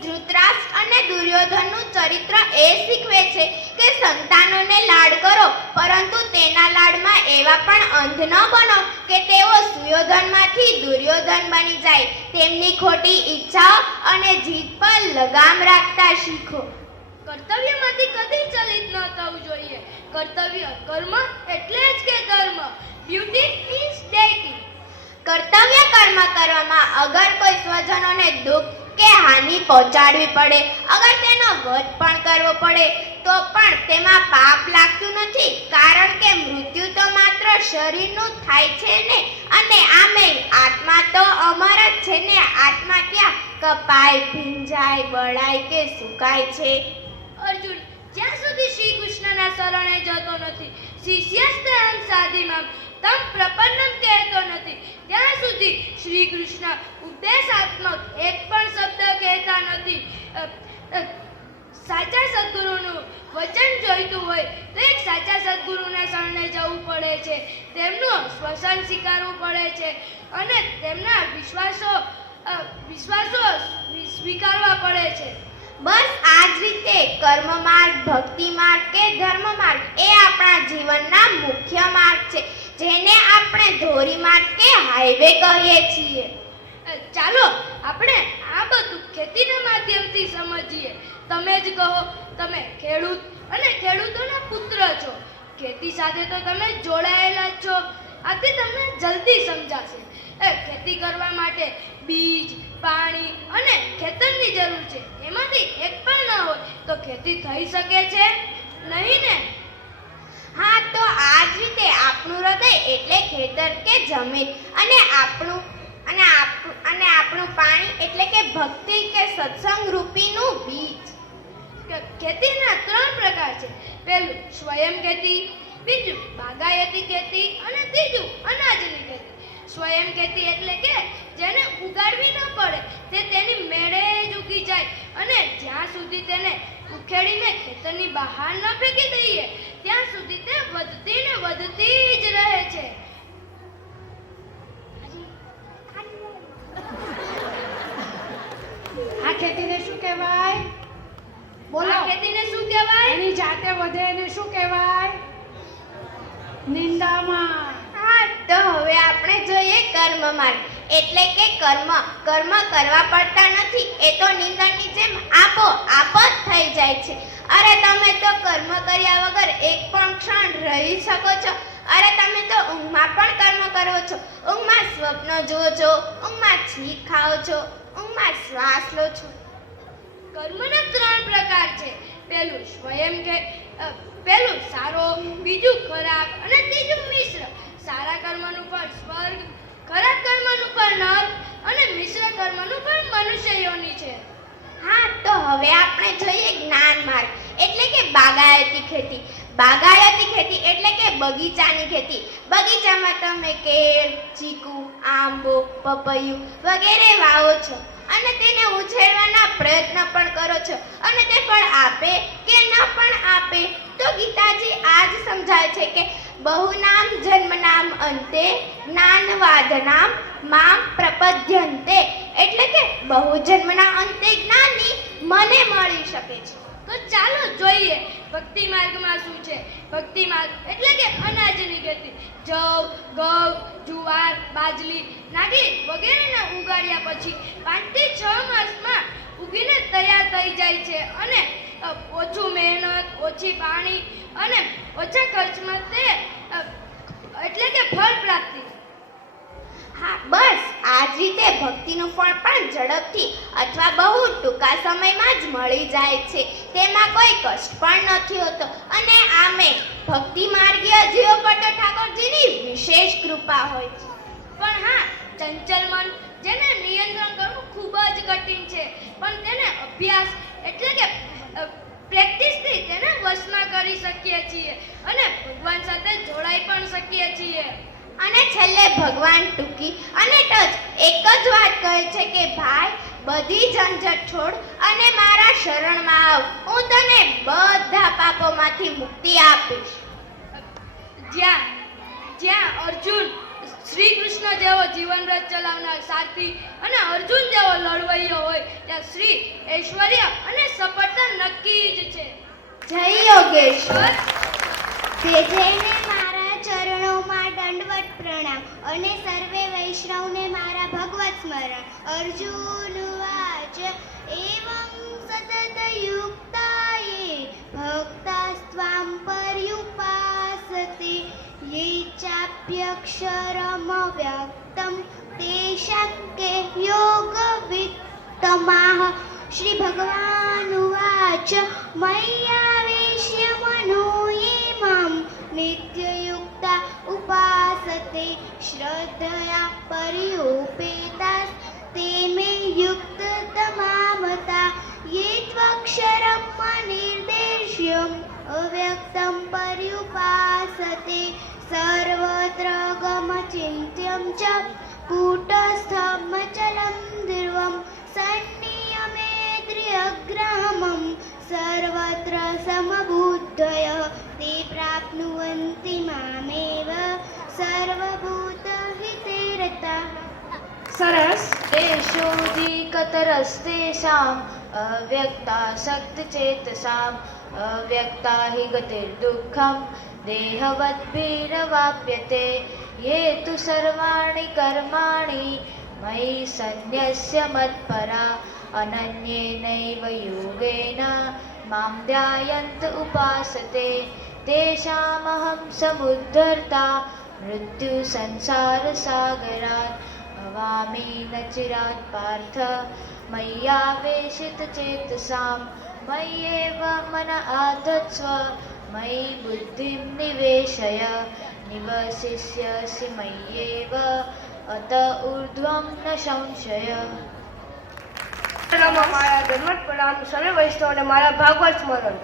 ધૃતરાષ્ટ્ર અને દુર્યોધનનું ચરિત્ર એ શીખવે છે કે સંતાનોને લાડ કરો, પરંતુ તેના લાડમાં એવા પણ અંધ ન બનો કે તેઓ સુયોધનમાંથી દુર્યોધન બની જાય. તેમની ખોટી ઈચ્છાઓ અને જીદ પર લગામ રાખતા શીખો. કર્તવ્યમાંથી કદી ચલિત ન થવું જોઈએ. કર્તવ્ય કર્મ એટલે જ કે ધર્મ. Duty is deity. કર્તવ્ય કર્મ કરવામાં અગર કોઈ સ્વજનોને દુઃખ કે હાનિ પહોંચાડવી પડે, અગર તેનો વધ પણ કરવો પડે તો પણ તેમાં પાપ લાગતું નથી, કારણ કે મૃત્યુ તો માત્ર શરીરનું થાય છે ને, અને આમે આત્મા તો અમર જ છે ને. આત્મા ક્યાં કપાય, ભીંજાય, બળાય કે સુકાય છે? અર્જુન જ્યાં સુધી શ્રી કૃષ્ણના શરણે જતો નથી, શિષ્યસ્તેહં સાધિમામ તમ પ્રપન્નમ કહેતો નથી, ત્યાં સુધી શ્રી કૃષ્ણ ઉપદેશાત્મક એક પણ શબ્દ કહેતા નથી. સાચા સદ્ગુરુનું વચન જોઈતું હોય તો એક સાચા સદ્ગુરુના શરણે જવું પડે છે, તેમનું શ્વસન સ્વીકારવું પડે છે અને તેમના વિશ્વાસો સ્વીકારવા પડે છે. બસ આ જ રીતે કર્મ માર્ગ, ભક્તિ માર્ગ કે ધર્મ માર્ગ એ આપણા જીવનના મુખ્ય માર્ગ છે, જેને આપણે ધોરીમાર્ગ કે હાઈવે કહીએ છીએ. ચાલો આપણે આ બધું ખેતીના માધ્યમથી સમજીએ. તમે જ કહો, તમે ખેડૂત અને ખેડૂતોના પુત્ર છો, ખેતી સાથે તો તમે જોડાયેલા જ છો, આથી તમને જલ્દી સમજાશે. ખેતી કરવા માટે બીજ, પાણી અને ખેતરની જરૂર છે. એમાંથી એક પણ ન હોય તો ખેતી થઈ શકે છે નહીં ને? હા, તો આ જ રીતે આપણું હૃદય એટલે ખેતર કે જમીન અને આપણું પાણી એટલે કે ભક્તિ કે સત્સંગ રૂપીનું બીજ. ખેતીના 3 પ્રકાર છે. પહેલું સ્વયં ખેતી, બીજું બાગાયતી ખેતી અને ત્રીજું અનાજની ખેતી. સ્વયં ખેતી એટલે કે જેને ઉગાડવી ન પડે, તે તેની મેળે જ ઉગી જાય અને જ્યાં સુધી તેને ઉખેડીને ખેતરની બહાર ન ફેંકી દઈએ ત્યાં સુધી તે વધતી ને વધતી જ રહે છે. આ ખેતીને શું કહેવાય? બોલો. આ ખેતીને શું કહેવાય? એની જાતે વધે એને શું કહેવાય? નિંદામણ. હા, તો હવે આપણે જોઈએ કર્મ માર્ગ એટલે કે કર્મ કરવા પડતા નથી, એ તો નિંદનની જેમ આપો આપ જ થઈ જાય છે. અરે તમે તો કર્મ કર્યા વગર એક પણ ક્ષણ રહી શકો છો. અરે તમે તો ઊંઘમાં પણ કર્મ કરો છો, ઊંઘમાં સ્વપ્ન જુઓ છો, ઊંઘમાં છીંક ખાઓ છો, ઊંઘમાં શ્વાસ લો છો. કર્મના 3 પ્રકાર છે. પહેલું સારો, બીજું ખરાબ અને ત્રીજું મિશ્ર. સારા કર્મનું ફળ સ્વર્ગ, ખરાબ કર્મનું ફળ નર્ક અને મિશ્ર કર્મનું ફળ મનુષ્ય યોનિ છે. હા, તો હવે આપણે જોઈએ જ્ઞાન માર્ગ એટલે કે બાગાયતી ખેતી. બાગાયતી ખેતી એટલે કે બગીચાની ખેતી. બગીચામાં તમે કેળ, ચીકુ, આંબો, પપૈયું વગેરે વાવો છો અને તેને ઉછેરવાના પ્રયત્ન પણ કરો છો અને તે ફળ આપે કે ન પણ આપે તો ગીતાજી આજ સમજાય છે કે બહુનામ જન્મનામ અંતે જ્ઞાનવાદનામ મામ પ્રપદ્યન્તે, એટલે કે બહુ જન્મના અંતે જ્ઞાની મને મળી શકે છે. તો ચાલો જોઈએ ભક્તિ માર્ગમાં શું છે. ભક્તિ માર્ગ એટલે કે અનાજની ખેતી. જવ, ઘઉં, જુવાર, બાજરી, નાગલી વગેરેને ઉગાડ્યા પછી 5 થી 6 માસમાં ઉગીને તૈયાર થઈ જાય છે અને ઓછું મહેનત, ઓછી પાણી અને ઓછા ખર્ચમાં તે એટલે કે ફળ પ્રાપ્તિ. હા, બસ આ જ રીતે ભક્તિનું ફળ પણ ઝડપથી અથવા બહુ ટૂંકા સમયમાં જ મળી જાય છે. તેમાં કોઈ કષ્ટ પણ નથી હોતો અને આમે ભક્તિ માર્ગીય જીવો પર તો ઠાકોરજીની વિશેષ કૃપા હોય છે. પણ હા, ચંચલ મન જેને નિયંત્રણ કરવું ખૂબ જ કઠિન છે, પણ તેને અભ્યાસ એટલે કે પ્રેક્ટિસથી તેને વશમાં કરી શકીએ છીએ અને ભગવાન સાથે જોડાઈ પણ શકીએ છીએ. અને છેલ્લે ભગવાન ટૂંકી અને ટચ એક જ વાત કહે છે કે ભાઈ, બધી ઝંઝટ છોડ અને મારા શરણમાં આવ, હું તને બધા પાપોમાંથી મુક્તિ આપીશ. જ્યાં અર્જુન શ્રી કૃષ્ણ જેવો જીવન રથ ચલાવનાર સારથી અને અર્જુન જેવો લડવૈયો હોય, ત્યાં શ્રી ઐશ્વર્ય અને સફળતા નક્કી જ છે. જય યોગેશ્વર. જેને મારા ચરણોમાં દંડવત પ્રણામ અને સર્વે વૈષ્ણવને મારા ભગવત સ્મરણ. અર્જુન વાચ એવં સતત યુક્તાયે ભક્તાસ્ત્વાં પર્યુપાસતે યે ચાપ્યક્ષરમવ્યક્તં તેષાં કે યોગવિત્તમાઃ. શ્રી ભગવાન ઉવાચ મય્યાવેશ્ય મનો યે માં નિત્યયુક્તા ઉપાસતે શ્રદ્ધયા પર્યુપેતાસ્તે મે યુક્તતમા अव्यक्तं पर्युपासते सर्वत्र गमचिन्त्यं च कूटस्थमचलं ध्रुवं सन्नियमेत्र्यग्रामं सर्वत्र समबुद्धयः ते प्राप्नुवन्ति मामेव सर्वभूतहिते रताः. સરસ. देशोऽधिकतरस्तेषाम् अव्यक्तासक्तचेतसाम् अव्यक्ता हि गतिर्दुःखं देहवद्भिरवाप्यते ये तु सर्वाणि कर्माणि मयि सन्न्यस्य मत्परा अनन्येनैव योगेन मां ध्यायन्त उपासते तेषामहं समुद्धर्ता मृत्युसंसारसागरात् भवामि न चिरात् पार्थ मय्यावेशितचेतसां मय्येव मन आधत्स्व मयि बुद्धिं निवेशय निवसिष्यसि मय्येव अत ऊर्ध्वं न संशय. મારા ધર્મત પ્રણામ સર્વે વૈષ્ણવને મારા ભાગવત સ્મરણ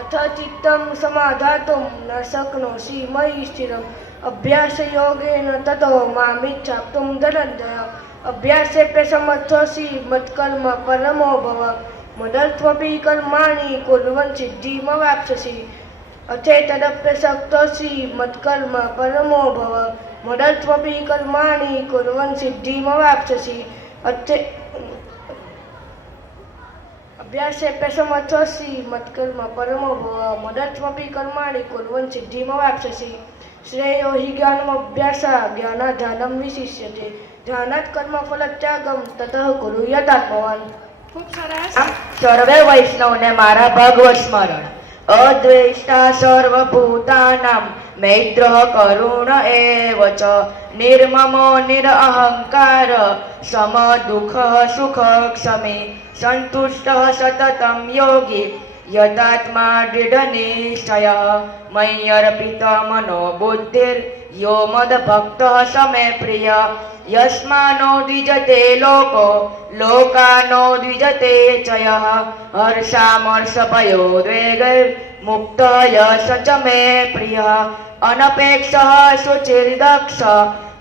અથ ચિત્તમ સમાધાતુમ ન શક્નોષિ મયિ સ્થિરમ અભ્યાસ યોગેન તતો મામિચ્છાપ્તુમ ધનંજય અભ્યાસેપ્યસમર્થોષિ મત્કર્મ પરમો ભવ મદત્વપી કર્માણિ કુર્વन् સિદ્ધિમવાપ્સ્યસि અચેતદપ્યસક્તોષિ મત્કર્મ પરમો ભવ મદત્વપી કર્માણિ કુર્વन् સિદ્ધિમવાપ્સ્યસि અભ્યાસેપ્યસમર્થોષિ મત્કર્મ પરમો ભવ મદત્વપી કર્માણિ કુર્વन् સિદ્ધિમવાપ્સ્યસि શ્રેયો हि જ્ઞાનમભ્યાસા જ્ઞાનાધાनं વિશિષ્યતે ધ્યાનાत् કર્મફલત્યાગં તતઃ કુરુ યથાત્મવાन्. ખૂબ સરસ. સર્વે વૈષ્ણવને મારા ભગવત સ્મરણ અદ્વેષ્ટા સર્વભૂતાનાં મૈત્રઃ કરુણ એવ ચ નિર્મમો નિરઅહંકાર સમ દુઃખ સુખ ક્ષમે સંતુષ્ટઃ સતતં યોગી યદાત્મા દૃઢનિશ્ચયઃ મય્યર્પિત મનો બુદ્ધિર યો મદભક્તઃ સમે પ્રિય યસ્માનો દ્વિજતે લોકો લોકાનો દ્વિજતે ચ યઃ હર્ષામર્ષભયોદ્વેગૈર્મુક્ત યશ ચ મે પ્રિયઃ અનપેક્ષઃ શુચિર્દક્ષ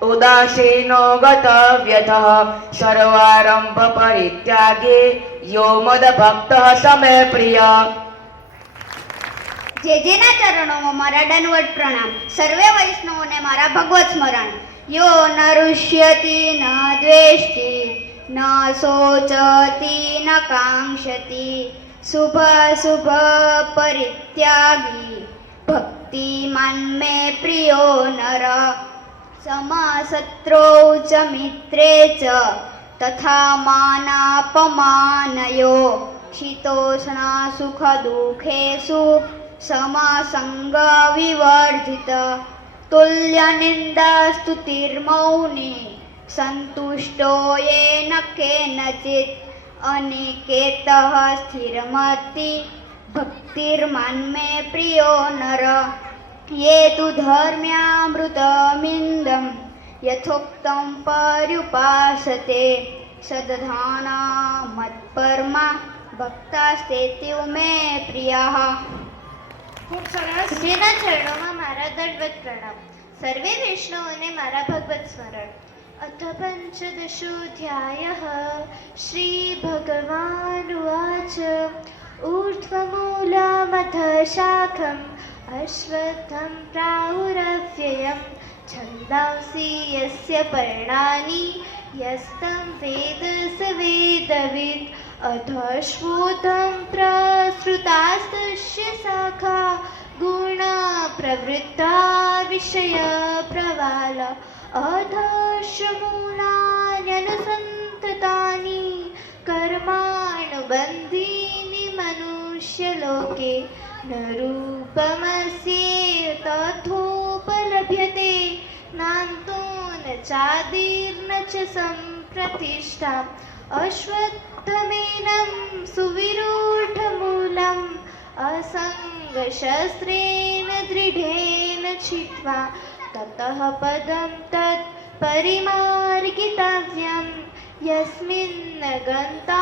ઉદાસીનો ગતવ્યથઃ સર્વારંભ પરિત્યાગી યો મદભક્તઃ સમે પ્રિય. જેના ચરણોમાં મારા દંડવત પ્રણામ સર્વે વૈષ્ણવોને મારા ભગવત સ્મરણ યો ન રુષ્યતિ ન દ્વેષ્ટિ ન શોચતિ ન કાંક્ષતિ શુભ પરિત્યાગી ભક્તિમાન મે પ્રિયો નર સમશત્રૌ ચ મિત્રે ચ તથા માનાપમાનયો શીતોષ્ણા સુખ દુઃખેષુ સમસંગ વિવર્જિત તુલ્ય નિંદા સ્તુતિર્મૌની સંતુષ્ટો યેન કેનચિત અનિકેતઃ સ્થિરમતિ ભક્તિર્માન મે પ્રિયો નર યે તુ ધર્મ્યામૃતમિંદં યથોક્તં પર્યુપાસતે સદધાના મત્પરમા ભક્તાસ્તેત્યુ મે પ્રિયઃ. ખૂબ સરસ. જેના ચરણોમાં મારા દંડવત પ્રણામ સર્વે વૈષ્ણવોને મારા ભગવત સ્મરણ અથ પંચદશોऽધ્યાયઃ શ્રી ભગવાનુવાચ ઊર્ધ્વમૂલમથ શાખમ અશ્વત્થમ પ્રાહુરવ્યયમ છંદાંસि યસ્ય પર્ણાનિ યસ્तं વેદ સ વેદવિદ અધશ્વોતં પ્રસૃતાસ્તસ્ય શાખા ગુણ પ્રવૃત્તા વિષય પ્રવાલ અધશ્રમૂલાન્યનુસંતતાનિ કર્માણુબંધીનિ મનુષ્યલોકે ન રૂપમસ્ય તથોપલભ્યતે નાન્તો ન ચાદિર્ન ચ સંપ્રતિષ્ઠા અશ્વત્થમેनं સુવિરૂઢમૂલम् असङ्गशस्त्रेण दृढेन छित्त्वा ततः पदं तत् परिमार्गितव्यं यस्मिन् गन्ता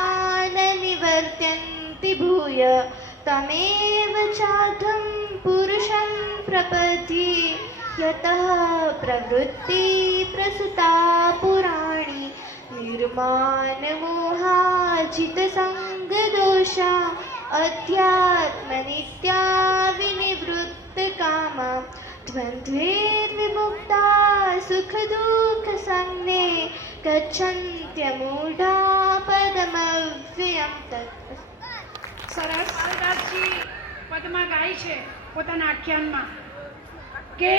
न निवर्त्यन्ति भूय तमेव चार्थं पुरुषं प्रपद्ये यतः प्रवृत्ति प्रसुता पुराणी निर्माणमोहाजितसङ्गदोषा अध्यात्मनित्या विनिवृत्तकामा द्वन्द्वैर्विमुक्ता सुखदुःखसंज्ञे गच्छन्त्यमूढा पदमव्ययं तत्. સરસ સરદારજી પદમાં ગાય છે પોતાના આખ્યાનમાં કે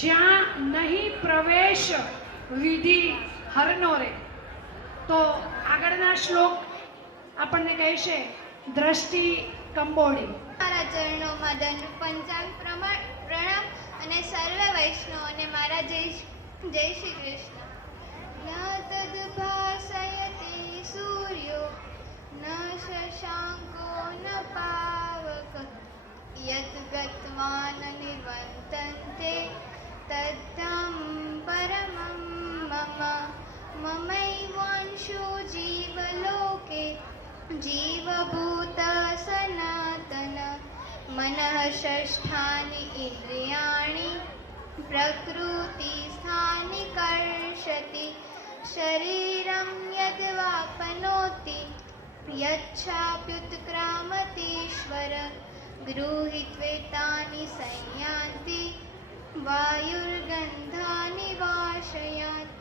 જ્યાં નહીં પ્રવેશ વિધિ હરનો રે. તો આગળના શ્લોક આપણને કહે છે દ્રષ્ટિ કંબોળી. મારા ચરણોમાં દંડ પંચાંગ પ્રણામ અને સર્વ વૈષ્ણવોને મારા જય શ્રી કૃષ્ણ. ન તદ્ભાસયતે સૂર્યો ન શશાંકો ન પાવક યત ગત્વાન નિવર્તન્તે તદ્ધમ પરમં મમ મમૈવાંશો જીવલોકે જીવભૂત સનાતન મનઃ ષષ્ઠાનિ ઇન્દ્રિયાણિ પ્રકૃતિસ્થાનિ કર્ષતિ શરીરં યદ્વાપનોતિ યચ્છાપ્યુત્ક્રામતીશ્વર ગૃહીત્વેતાનિ સંયાન્તિ વાયુર્ગંધાનિ વાશયાत्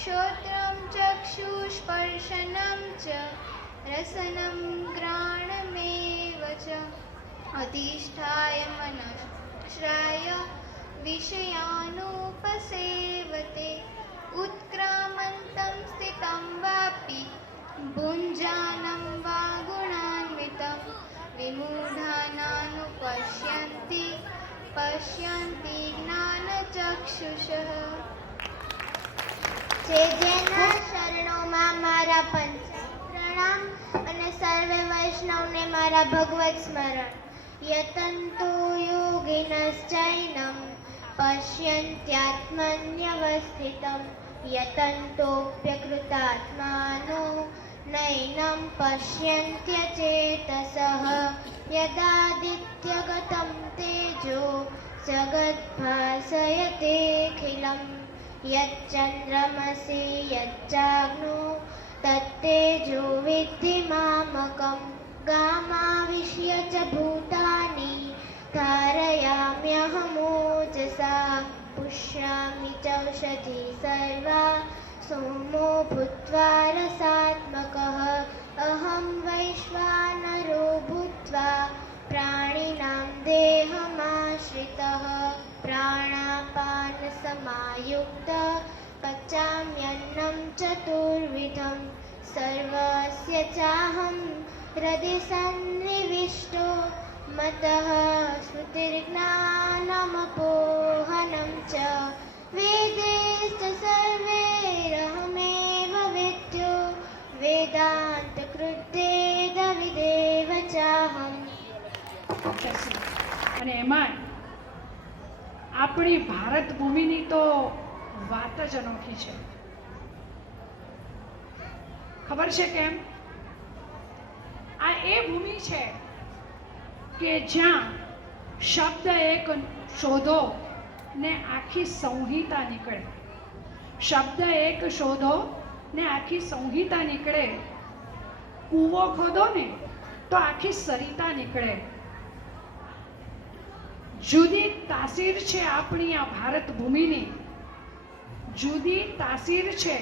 શ્રોત્રં ચક્ષુસ્પર્શनं ચ રસनं ઘ્રાણમેવ ચ અધિષ્ઠાય મનશ્રાય વિષયાનુપસેવતે ઉત્ક્રામન્तं સ્થિतं વાપી ભુञ्जानं वा गुणान्वितं વિમૂઢાનાનુપશ્યन्તિ પશ્યन्ति જ્ઞાનચક્ષુષઃ. જેના શરણોમાં મારા પંચાંગ પ્રણામ અને સર્વે વૈષ્ણવને મારા ભગવત સ્મરણ. યતન્તો યોગિનશ્ચૈनं પશ્યન્ત્યાત્મન્યવસ્થિतं યતन्तોऽપ્યકૃતાત્માનો નૈनं પશ્યન્ત્યચેતસઃ યદાદિત્યગतं તેજો જગદ્ભાસયतेऽखिलं यच्चन्द्रमसि यच्चाग्नो तत्तेजो विद्धि मामकं गामाविश्य च भूतानि धारयाम्यहमोजसा पुष्यामि चौषधी सर्वा सोमो भूत्वा रसात्मकः अहं वैश्वानरो भूत्वा प्राणिनां देहमाश्रितः प्राणापानसमायुक्त पचाम्यन्नं चतुर्विधं सर्वस्य चाहं हृदि सन्निविष्टो मतः श्रुतिर्ज्ञानमपोहनं च वेदैश्च सर्वैरहमेव वेद्यो वेदान्तकृद्वेदविदेव चाहम्. અને એમાં આપણી ભારત ભૂમિની તો વાત જ અનોખી છે. ખબર છે કેમ? આ એ ભૂમિ છે કે જ્યાં શબ્દ એક શોધો ને આખી સંહિતા નીકળે. શબ્દ એક શોધો ને આખી સંહિતા નીકળે. કૂવો ખોદો ને તો આખી સરિતા નીકળે. જુદી તાસીર છે આપણી આ ભારત ભૂમિની. જુદી તાસીર છે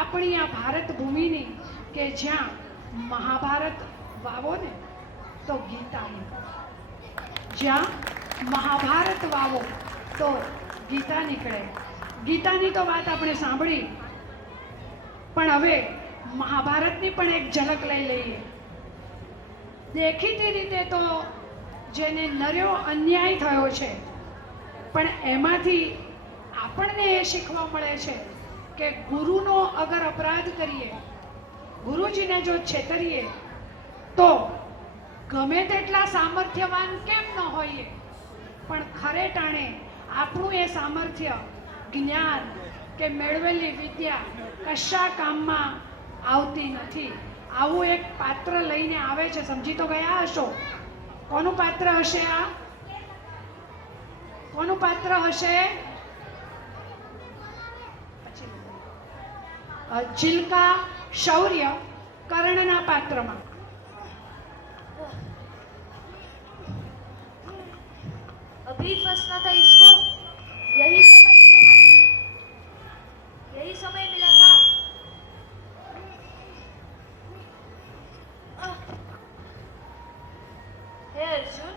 આપણી આ ભારત ભૂમિની કે જ્યાં મહાભારત વાવો ને તો ગીતા નીકળે. જ્યાં મહાભારત વાવો તો ગીતા નીકળે. ગીતાની તો વાત આપણે સાંભળી, પણ હવે મહાભારતની પણ એક ઝલક લઈ લઈએ. દેખીતી રીતે તો જેને નર્યો અન્યાય થયો છે, પણ એમાંથી આપણને એ શીખવા મળે છે કે ગુરુનો અગર અપરાધ કરીએ, ગુરુજીને જો છેતરીએ તો ગમે તેટલા સામર્થ્યવાન કેમ ન હોઈએ, પણ ખરે ટાણે આપણું એ સામર્થ્ય, જ્ઞાન કે મેળવેલી વિદ્યા કશા કામમાં આવતી નથી. આવું એક પાત્ર લઈને આવે છે. સમજી તો ગયા હશો કોનું પાત્ર હશે? આ કોનું પાત્ર હશે? ચિલ્કા શૌર્ય કર્ણના પાત્રમાં. अभी फंसना था इसको, यही समय मिला था. हे अर्जुन,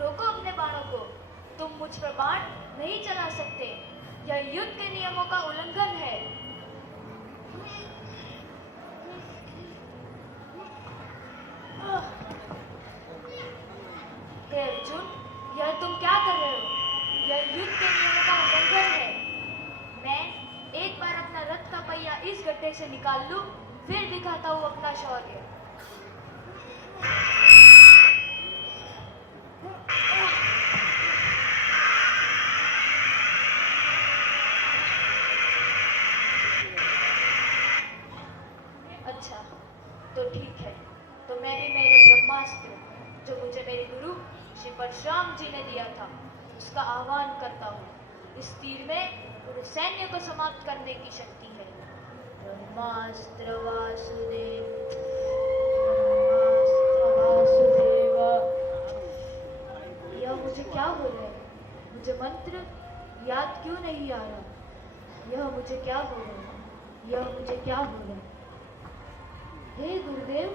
रोको अपने बाणों को. तुम मुझ पर बाण नहीं चला सकते. यह युद्ध के नियमों का उल्लंघन है. हे अर्जुन, यह तुम क्या कर रहे हो? यह युद्ध के नियमों का उल्लंघन है. मैं एक बार अपना रथ का पहिया इस गड्ढे से निकाल लूं, फिर दिखाता हूं अपना शौर्य. अच्छा, तो ठीक है. तो मैं भी मेरे ब्रह्मास्त्र जो मुझे मेरे गुरु श्री परशुराम जी ने दिया था उसका आह्वान करता हूँ. इस तीर में पूरे सैन्य को समाप्त करने की शक्ति है. ब्रह्मास्त्र वासुदेव, ब्रह्मास्त्र वासुदेव. यह मुझे क्या बोल रहे हैं? मुझे मंत्र याद क्यों नहीं आ रहा? यह मुझे क्या बोल रहे हैं? यह मुझे क्या बोल रहे हैं? हे गुरुदेव,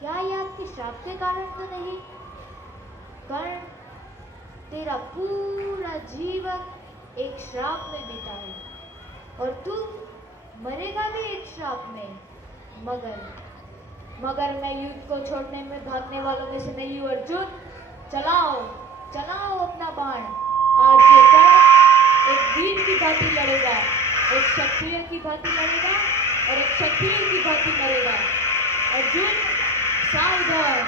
क्या ये आपके श्राप के कारण तो नहीं? कर्ण, तेरा पूरा जीवन एक श्राप में बीता है और तू मरेगा भी एक श्राप में. मगर मैं युद्ध को छोड़ने में भागने वालों में से नहीं हूँ अर्जुन. चलाओ अपना बाण. आज ये कर्ण एक वीर की भांति लड़ेगा, एक क्षत्रिय की भांति लड़ेगा और एक क्षत्रिय की भांति मरेगा. अर्जुन, सावधान.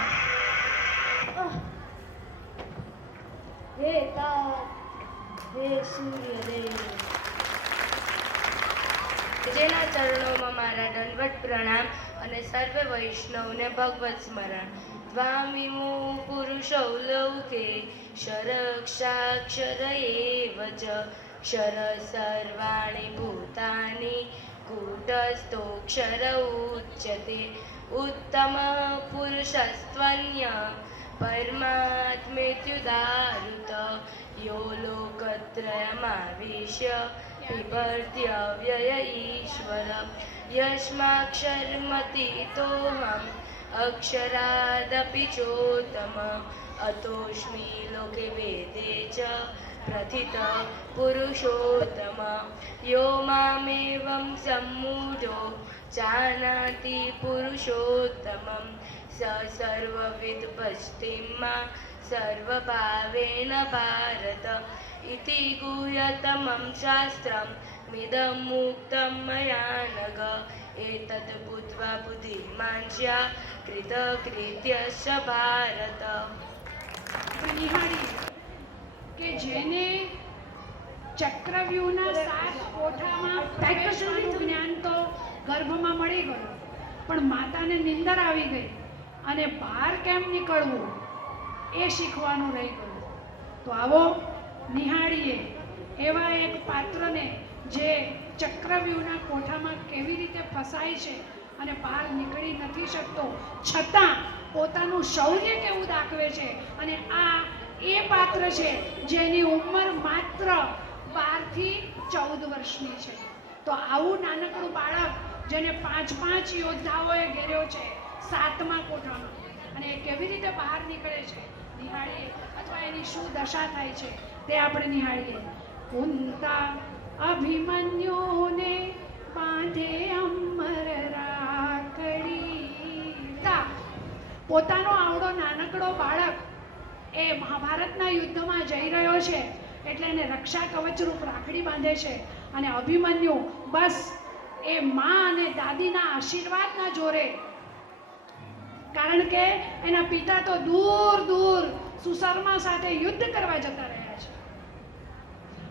हे तात, हे સૂર્યદેવ. જેના ચરણોમાં મારા દંડવત પ્રણામ અને સર્વે વૈષ્ણવને ભગવત સ્મરણ. ત્વામિમો પુરુષો લૌકે ક્ષરક્ષાક્ષર એવ ચ ક્ષર સર્વાણિ ભૂતાનિ કૂટસ્થોક્ષર ઉચ્યતે. ઉત્તમ પુરુષસ્ત્વન્ય પરમાત્મેત્યુદાહૃત યો લોકત્રયમાવિશ્ય बिभर्त्यव्यय ईश्वर यस्माक्षरमतीतोऽहम् अक्षरादपि चोत्तम अतोऽस्मि लोके वेदे च प्रथितः पुरुषोत्तम यो मामेवं सम्मूढो जानाति पुरुषोत्तमं स सर्वविद् भजति मां सर्वभावेन भारत इति गुह्यतमं शास्त्रम् मिदं मुक्तं मया नघ एतत् बुद्ध्वा बुद्धिमान् स्यात् कृतकृत्यश्च भारत. નિહાળી કે જેને ચક્રવ્યૂહના 7 કોઠામાં પેક કરેલું જ્ઞાન તો ગર્ભમાં મળી ગયું, પણ માતાને નિંદર આવી ગઈ અને બહાર કેમ નીકળવું એ શીખવાનું રહી ગયું. તો આવો નિહાળીએ એવા એક પાત્રને જે ચક્રવ્યૂહના કોઠામાં કેવી રીતે ફસાય છે અને બહાર નીકળી નથી શકતો, છતાં પોતાનું શૌર્ય કેવું દાખવે છે. અને આ એ પાત્ર છે જેની ઉંમર માત્ર 12 થી 14 વર્ષની છે. તો આવું નાનકડું બાળક જેને 5 યોદ્ધાઓએ ઘેર્યો છે 7મા કોઠામાં, અને એ કેવી રીતે બહાર નીકળે છે નિહાળીએ, અથવા એની શું દશા થાય છે તે આપણે નિહાળીએ. કુંતા અભિમન્યુને બાંધે અમર રાખડી. પોતાનો આવડો નાનકડો બાળક એ મહાભારતના યુદ્ધમાં જઈ રહ્યો છે એટલે એને રક્ષા કવચરૂપ રાખડી બાંધે છે. અને અભિમન્યુ બસ એ મા અને દાદીના આશીર્વાદના જોરે, કારણ કે એના પિતા તો દૂર દૂર સુશર્મા સાથે યુદ્ધ કરવા જતા રહ્યા છે,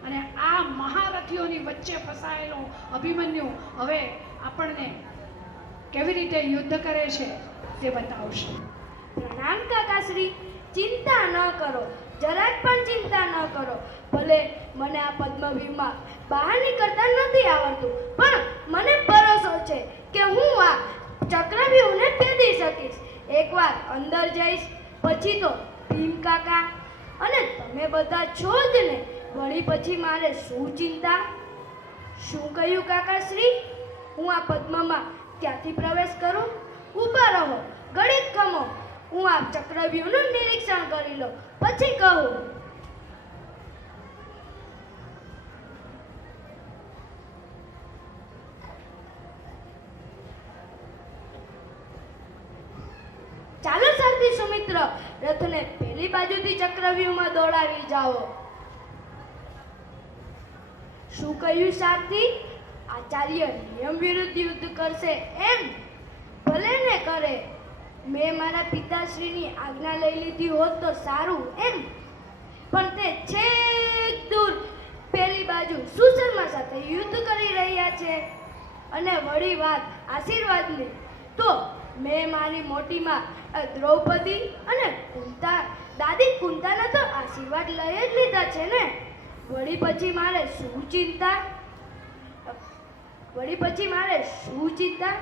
અને આ મહારથીઓની વચ્ચે ફસાયેલો અભિમન્યુ હવે આપણને કેવી રીતે યુદ્ધ કરે છે તે બતાવશે. પ્રણામ કાકાશ્રી. ચિંતા ન કરો, જરાક પણ ચિંતા ન કરો. ભલે મને આ પદ્મવ્યૂહમાં બહાર નીકળતા નથી આવડતું, પણ મને ભરોસો છે કે હું આ ચક્રવ્યૂહને ભેદી શકીશ. એકવાર અંદર જઈશ પછી તો ભીમ કાકા અને તમે બધા છો જ ને. વળી પછી મારે શું ચિંતા? શું કહ્યું કાકાશ્રી? હું આ પદ્મમાં ક્યાંથી પ્રવેશ કરું? ઊભા રહો, ગણિત ખમો. હું આ ચક્રવ્યૂહનું નિરીક્ષણ કરી લઉં, પછી કહું. ચાલો સારથી સુમિત્ર, રથને પેલી બાજુથી ચક્રવ્યૂહમાં દોડાવી જાઓ. શું કહ્યું સારથી? આચાર્ય નિયમ વિરુદ્ધ યુદ્ધ કરશે એમ? ભલે ને કરે. મેં મારા પિતાશ્રીની આજ્ઞા લઈ લીધી હોત તો સારું એમ. પણ તે છેક દૂર પેલી બાજુ સુશર્મા સાથે યુદ્ધ કરી રહ્યા છે. અને વળી વાત આશીર્વાદની, તો મેં મારી મોટીમાં દ્રૌપદી અને દાદી કુંતાના તો આશીર્વાદ લઈ જ લીધા છે ને. વળી પછી મારે શું ચિંતા?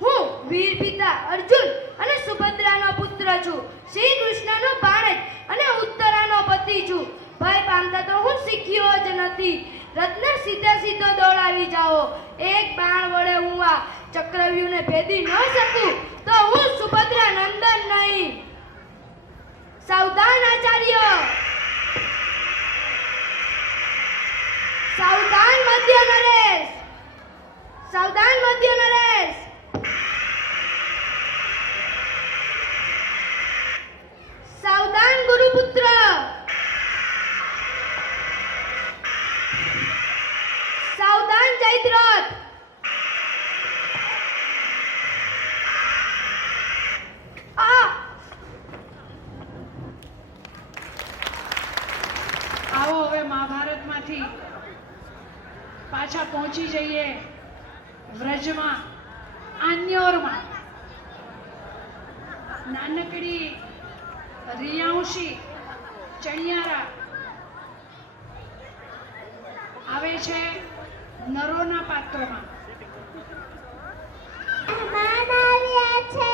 હું વીર પિતા અર્જુન અને સુભદ્રાનો પુત્ર છું. શ્રી કૃષ્ણનો ભાણેજ અને ઉત્તરાનો પતિ છું. ભય પામતા તો હું શીખ્યો જ નથી. રથને સીધો દોડાવી જાઓ. એક બાણ વડે હું આ ચક્રવ્યૂહને ભેદી ન શકું તો હું સુભદ્રા નંદન નહીં. સાવધાન આચાર્ય! સાવધાન મધ્ય નરેશ! સાવધાન મધ્ય નરેશ! સાવધાન ગુરુપુત્ર! સાવધાન જયદ્રથ! આવો હવે મહાભારતમાંથી પાછા પહોંચી જઈએ વ્રજમાં, આન્યોરમાં. નાનકડી રિયાંશી ચણિયારા આવે છે નરોના પાત્રમાં. મહેમાન આવ્યા છે.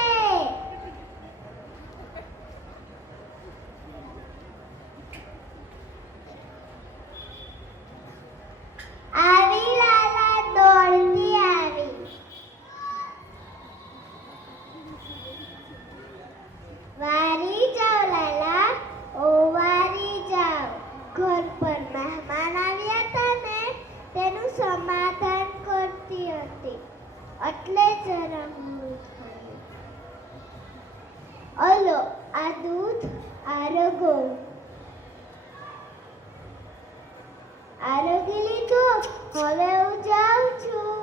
આવી લાલા દોડતી આવી. વારી જાઓ લાલા, ઓ વારી જાઓ. ઘર પર મહેમાન આવ્યા હતા ને, તેનું સમાધાન કરતી હતી, એટલે જરા મોડું થયું. ઓલો આ દૂધ આરોગો. આરોગી લીધું, હવે હું જાઉં છું.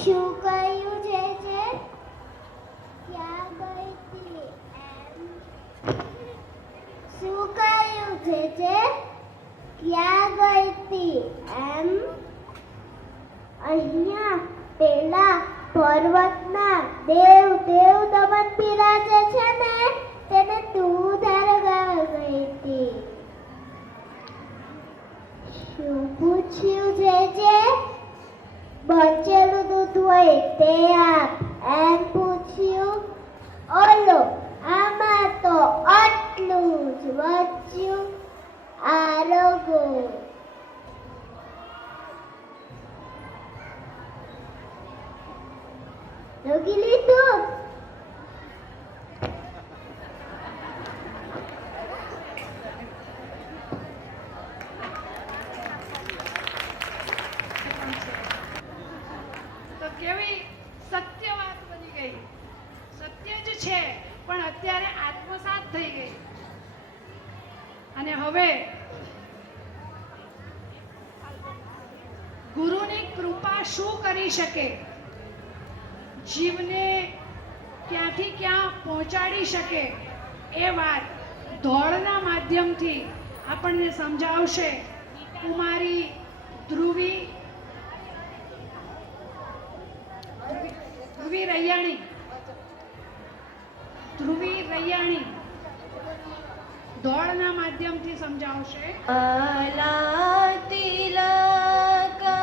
શું કહ્યું છે? ક્યાં ગઈ હતી એમ? શું કહ્યું છે? ક્યાં ગઈ હતી એમ? અહીંયા પેલા પર્વતના દેવ દમન બિરાજે છે ને, તેને દૂધ આરોગવા ગઈ હતી. શું પૂછ્યું છે? બચેલું દૂધ હોય તે આપ એમ પૂછ્યું. ઓલો આમાં તો આટલું જ બચ્યું, આરોગો. રોગી લીધું. તો કેવી સત્ય વાત બની ગઈ. સત્ય જ છે, પણ અત્યારે આત્મસાત થઈ ગઈ. અને હવે ગુરુની કૃપા શું કરી શકે? જીવને ક્યાંથી ક્યાં પહોંચાડી શકે એ વાત ધોળના માધ્યમથી આપણને સમજાવશે કુમારી ધ્રુવી રૈયાણી ધોળના માધ્યમથી સમજાવશે. આલા તિલકા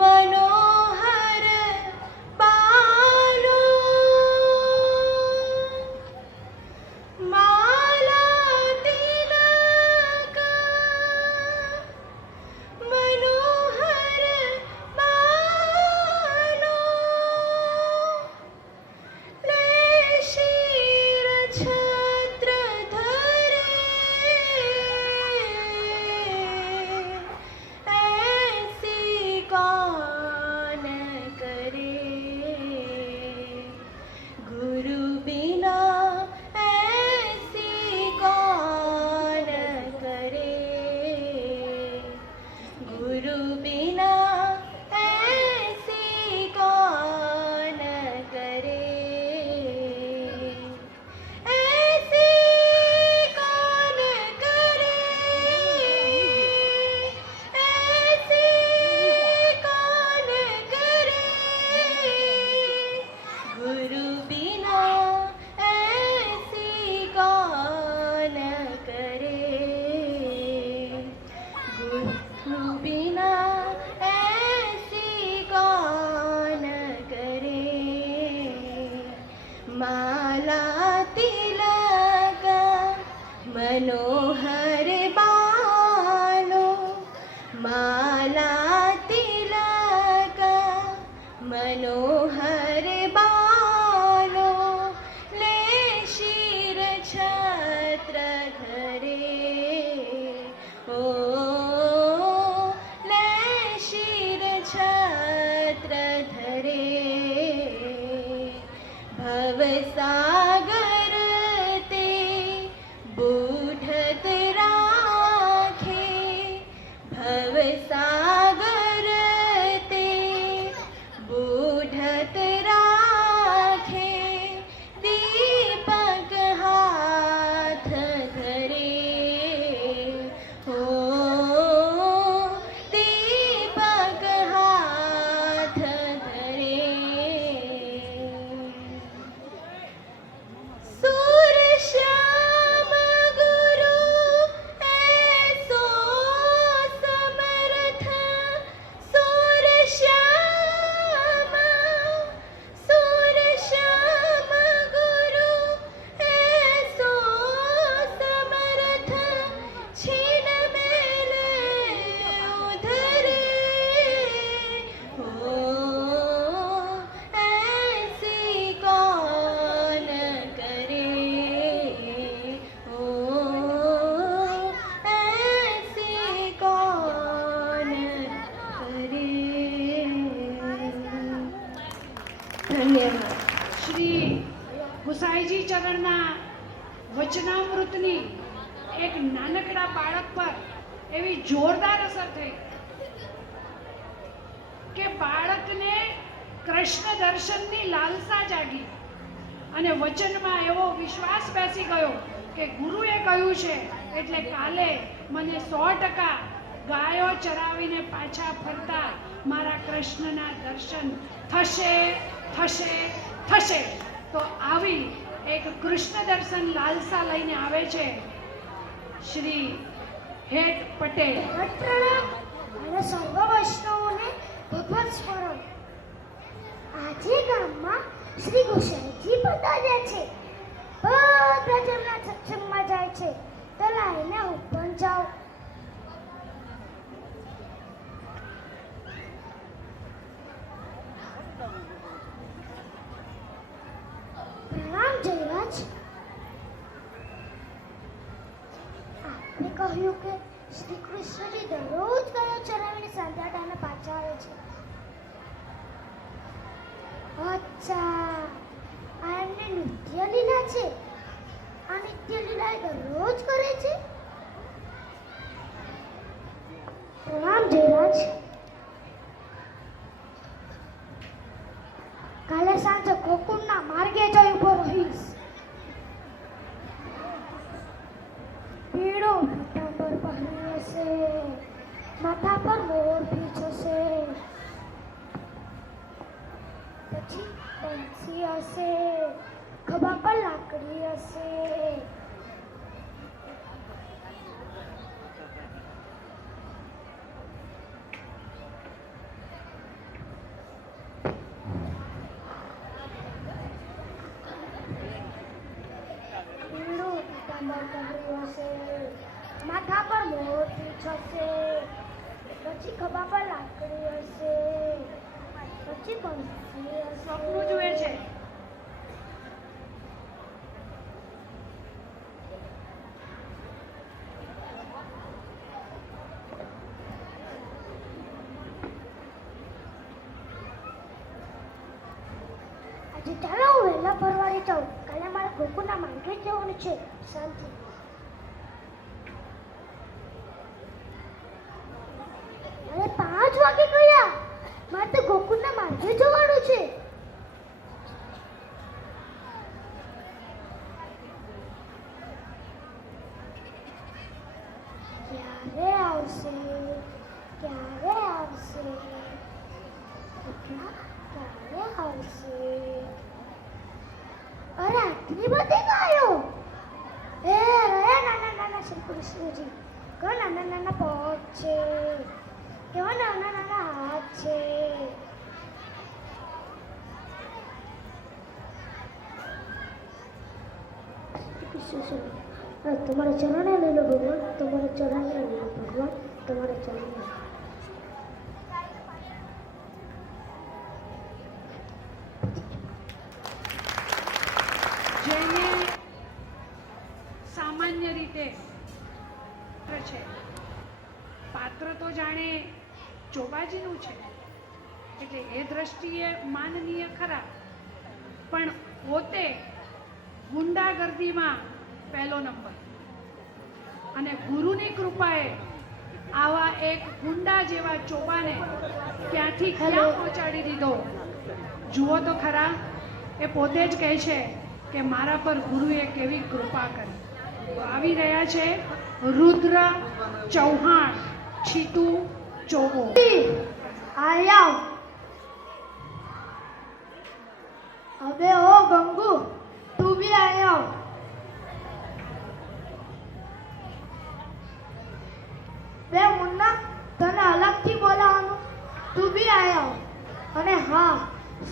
મનોહર બાલો માલા તિલકા મનોહર બાલો લેશીર છત્ર ધરે ऐसी कौन करे गुरु बिना ऐसी कौन करे गुरु बिना ऐसी कौन करे ऐसी कौन करे ऐसी कौन करे गुरु बिना ऐसी कौन करे गुरु बिना ऐसी कौन करे माला तिलक मनोहर बालो माला तिलक मनोहर बालो लेशीर छत्र धरे ओ लेशीर छत्र धरे भवसागर ते बूढ़त राखे भवसागर ते बूढ़त राखे दीपक हाथ धरे हो दीपक हाथ धरे सूर श्याम गुरु ऐसो समर्थ सूर श्याम गुरु ऐसो समर्थ छीन मेले उधरे हो ऐसी कौन करे हो ऐसी कौन करे धन्यवाद. શ્રી ગુસાઈજી ચરણના વચનામૃતની એક નાનકડા બાળક પર એવી જોરદાર અસર થઈ કે બાળકને કૃષ્ણ દર્શનની લાલસા જાગી અને વચનમાં એવો વિશ્વાસ બેસી ગયો કે ગુરુએ કહ્યું છે એટલે કાલે મને 100% ગાયો ચરાવીને પાછા ફરતા મારા કૃષ્ણના દર્શન થશે થશે થશે. તો આવી એક કૃષ્ણ દર્શન લાલસા લઈને આવે છે શ્રી હેત પટેલ. અને સર્વ વૈષ્ણવોને ભગવત સ્મરણ. આજે ગામમાં શ્રી ગોસાઈજી પધાર્યા છે. બધા જમના સત્સંગમાં જાય છે તો લાઈને હું પણ જાઉં. પ્રણામ જયરાજ. આપને કહ્યું કે શ્રી કૃષ્ણજી દરરોજ ગાયો ચરાવીને સંધ્યા ટાણે પાછા આવે છે. અચ્છા, આ એમને નૃત્ય લીલા છે. આ નિત્ય લીલા એ દરરોજ કરે છે. પ્રણામ જયરાજ. કાલે સાંજે ગોકુળના માર્ગે જઈ ઉભો રહીશ. આવશે. પીળું પીતાંબર પહેર્યું હશે, માથા પર મોતી છશે, પછી ખભા પર લાકડી હશે, પછી બંસી હશે. સપનું જુએ છે. આજે ચાલો હું વહેલા પરવારી જાઉં. કાલે મારે ગોકુળના માંડવે જવાનું છે. શાંતિ. અરે 5 વાગે ગયા. મારે તો ગોકુળના માંડવે જવાનું છે. ક્યારે આવશે? ક્યારે આવશે? ક્યારે આવશે? અરે આટલી બધી ગાયો. એ રહ્યા નાના નાના શ્રી કૃષ્ણજી. કેવા નાના નાના પગ છે, કેવા નાના નાના હાથ છે. તમારા ચરણે લઈ લો ભગવાન, તમારા ચરણે લઈ લો ભગવાન, તમારા ચરણે. જેને સામાન્ય રીતે છે, પાત્ર તો જાણે ચોબાજીનું છે, એટલે એ દ્રષ્ટિએ માનનીય ખરા, પણ પોતે ગુંડાગર્દીમાં પહેલો નંબર, અને ગુરુની કૃપાએ આવા એક ગુંડા જેવા ચોબાને ક્યાંથી ક્યાં પહોંચાડી દીધો. જુઓ તો ખરા, એ પોતે જ કહે છે કે મારા પર ગુરુએ કેવી કૃપા કરી. તો આવી રહ્યા છે રુદ્ર ચૌહાણ, છીતુ ચોબો. આયા અબે ઓ ગંગુ, તું બી આયા. બે મુન્ના, તને અલગથી બોલાવાનું, તું બી આયા. અને હા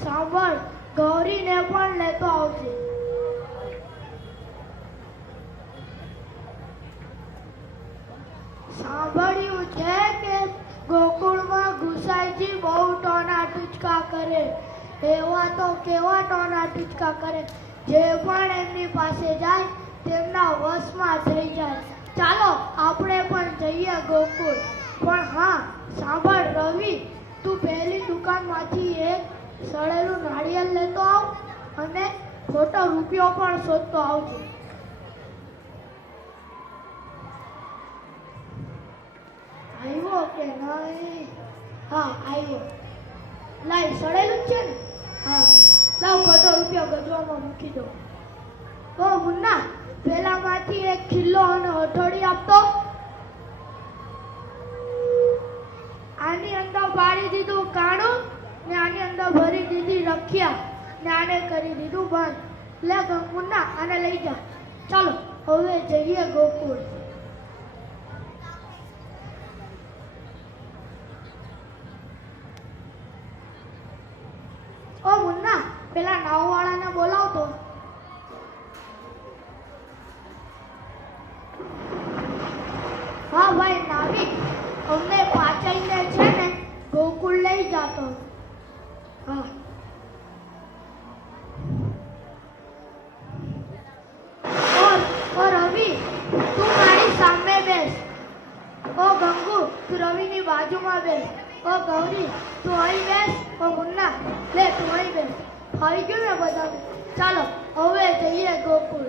સાંભળ, ગૌરીને પણ લેતો આવજે. સાંભળ્યું છે કે ગોકુળમાં ગુસાઈજી બહુ ટોના ટૂચકા કરે. એવા તો કેવા ટોના ટૂચકા કરે, જે પણ એમની પાસે જાય તેમના વશમાં થઈ જાય. ચાલો આપણે પણ જઈએ ગોકુળ. પણ હા સાંભળ રવિ, તું પહેલી દુકાનમાંથી એક સળેલું નાળિયેર લેતો આવ અને ખોટો રૂપિયો પણ શોધતો આવજે. આવ્યો કે નહીં? હા આવ્યો. લાઈ, સડેલું જ છે ને? હા લાવ, ખોટો રૂપિયો ગજવામાં મૂકી દો. ઓ મુન્ના, પેલામાંથી એક ખિલ્લો અને હથોડી આપતો. આની અંદર પાડી દીધું કાણું ને આની અંદર ભરી દીધી રખિયા ને આને કરી દીધું બંધ. લે મુન્ના, આને લઈ જા. ચાલો હવે જઈએ ગોકુળ. ઓ મુન્ના, પેલા નાવવાળાને બોલાવતો. હા ભાઈ નાવિક, અમને પાચઈને છે ને ગોકુળ લઈ જાતો. હા ઓ રવિ, તું મારી સામે બેસ. ઓ ગંગુ, તું રવિની બાજુમાં બેસ. ઓ ગૌરી, તું અહીં બેસ. ઓ મુન્ના, લે તું અહીં બેસ. ફાવી ગયું ને બધાને? ચાલો હવે જઈએ ગોકુળ.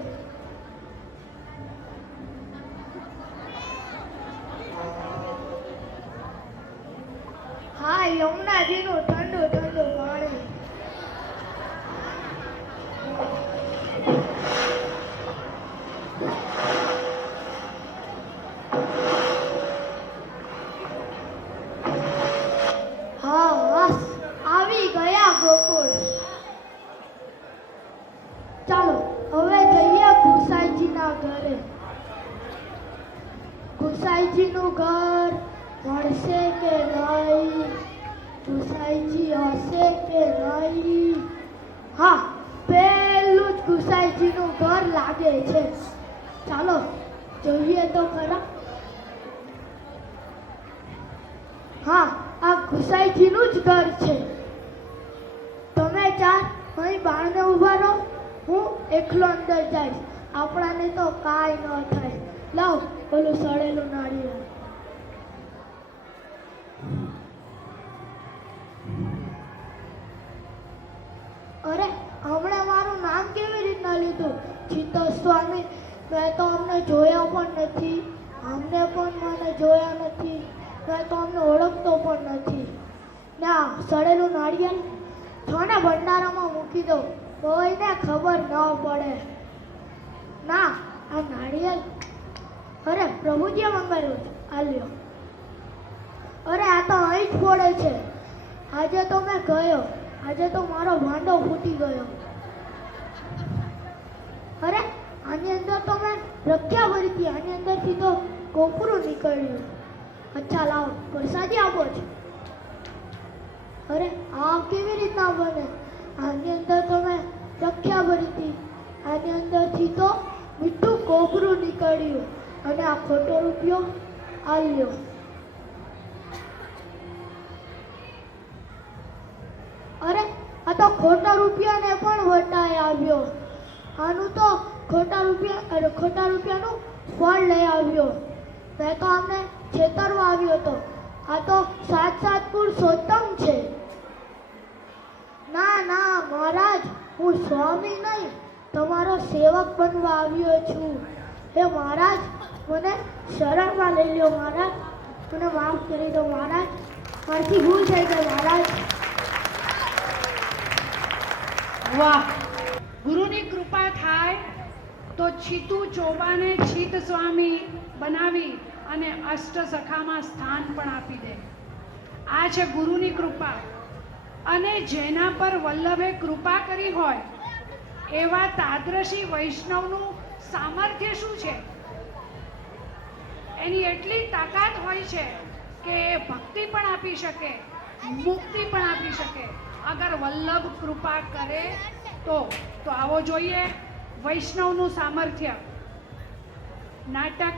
હા યમુનાજીનું ઠંડુ ઠંડુ પાણી. હા બસ આવી ગયા ગોકુળ. ચાલો હવે જઈએ ગુસાઈજીના ઘરે. ગુસાઈજીનું ઘર મળશે કે નહીં? ગુસાઈજી હશે કે નહીં? હા, પેલું જ ગુસાઈજીનું ઘર લાગે છે. ચાલો જોઈએ તો ખરા. હા, આ ગુસાઈજીનું જ ઘર છે. તમે ચાર અહીં બારણે ઊભા રહો, હું એકલો અંદર જઈશ. આપણાને તો કાંઈ ન થાય. લાવ પેલું સડેલું નાળિયેર. અરે, હમણાં મારું નામ કેવી રીતના લીધું? ચિત્તો સ્વામી, મેં તો અમને જોયા પણ નથી. અમને પણ મને જોયા નથી. મેં તો અમને ઓળખતો પણ નથી. ના, સડેલું નાળિયેર થોને ભંડારામાં મૂકી દો, કોઈને ખબર ન પડે. ના, આ નાળિયેર અરે પ્રભુજીએ મંગાવ્યું છે. આ લ્યો. અરે, આ તો અહીં જ ફોડે છે. આજે તો મેં ગયો. આજે તો મારો ભાંડો ફૂટી ગયો. અરે, આની અંદર તો મેં રખ્યા ભરી હતી. આની અંદરથી તો કોપરું નીકળ્યું. અચ્છા, લાવો પ્રસાદી આપો છો. અરે, આ કેવી રીતના બને? આની અંદર તો મેં રખ્યા ભરી હતી. આની અંદરથી તો મીઠું કોપરું નીકળ્યું. અને આ ખોટો રૂપિયો આ લ્યો. અરે, આ તો ખોટા રૂપિયાને પણ વટાઈ આવ્યો. આનું તો ખોટા રૂપિયાનું ફળ લઈ આવ્યો. મેં તો આમને છેતરવા આવ્યો હતો. આ તો સાત પુરુષોત્તમ છે. ના ના મહારાજ, હું સ્વામી નહીં, તમારો સેવક બનવા આવ્યો છું. હે મહારાજ, મને શરણમાં લઈ લ્યો મહારાજ. મને માફ કરી દો મહારાજ. મારથી ભૂલ થઈ ગઈ મહારાજ. વાહ! ગુરુની કૃપા થાય તો છીતુ ચોબાને છીત સ્વામી બનાવી અને અષ્ટસખામાં સ્થાન પણ આપી દે. આ છે ગુરુની કૃપા. અને જેના પર વલ્લભે કૃપા કરી હોય એવા તાદ્રશી વૈષ્ણવનું સામર્થ્ય શું છે? એની એટલી તાકાત હોય છે કે ભક્તિ પણ આપી શકે, મુક્તિ પણ આપી શકે. અગર વલ્લભ કૃપા કરે તો આવો જોઈએ વૈષ્ણવનું સામર્થ્ય. નાટક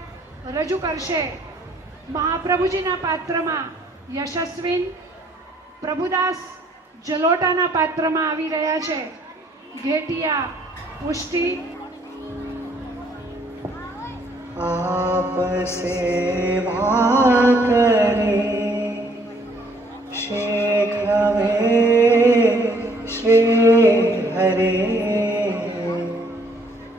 રજૂ કરશે મહાપ્રભુજીના પાત્રમાં યશસ્વીન. પ્રભુદાસ જલોટાના પાત્રમાં આવી રહ્યા છે ઘેટિયા પુષ્ટિ. आप सेवा करे शेख हमें श्री हरे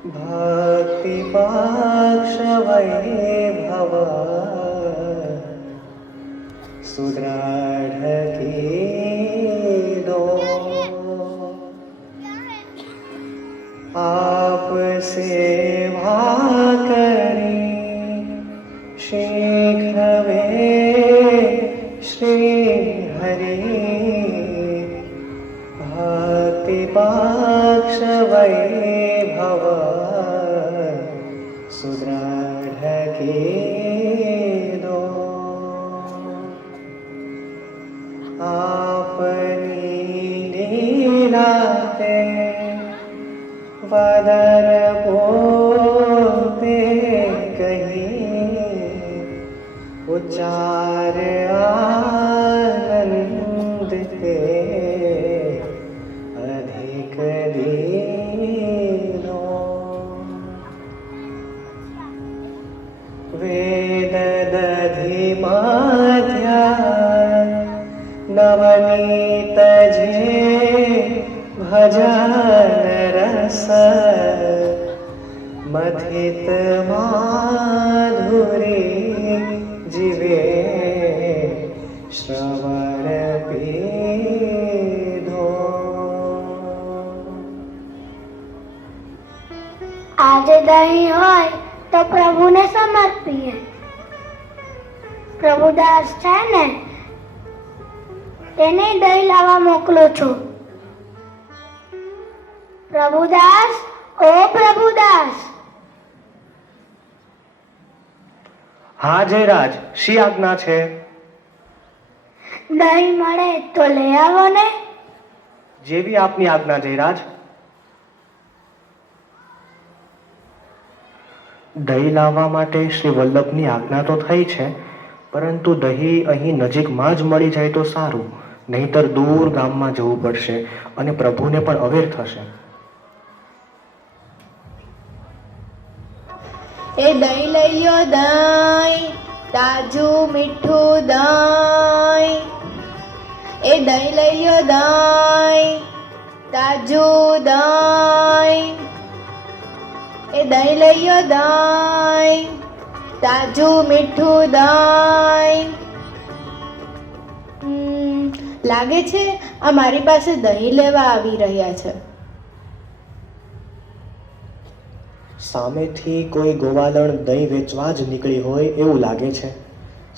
भक्ति पक्ष वैभव सुदृढ़ की दो आप सेवा करी शेख हमें श्री हरे भक्ति पक्ष वैभव सुदृढ़ की दो आपनी लीलाते वदन बोलते कहीं उच्चार आनंद के अधिक दीनो वेद दधि मध्या नवनीत जे भजन रस मथित माधुरी जीवे श्रवण पीधो આજે દહીં હોય તો પ્રભુને સમર્પીએ. પ્રભુદાસ છે ને, તેને દહીં લાવવા મોકલો છો. પ્રભુદાસ, ઓ પ્રભુદાસ, હા જયરાજ, શી આજ્ઞા છે? દહીં મળે તો લઈ આવો ને. જેવી આપની આજ્ઞા જયરાજ. દહીં લાવવા માટે શ્રી વલ્લભની આજ્ઞા તો થઈ છે, પરંતુ દહીં અહીં નજીકમાં જ મળી જાય તો સારું, નહીતર દૂર ગામમાં જવું પડશે અને પ્રભુને પણ અવેર થશે. એ દહીં લઈ લ્યો, દહીં તાજું મીઠું દહીં. એ દહીં લઈ લ્યો, દહીં તાજું દહીં. એ દહીં લઈ લ્યો, દહીં તાજું મીઠું દહીં. લાગે છે આ મારી પાસે દહીં લેવા આવી રહ્યા છે. સામેથી કોઈ ગોવાલણ દહીં વેચવા જ નીકળી હોય એવું લાગે છે.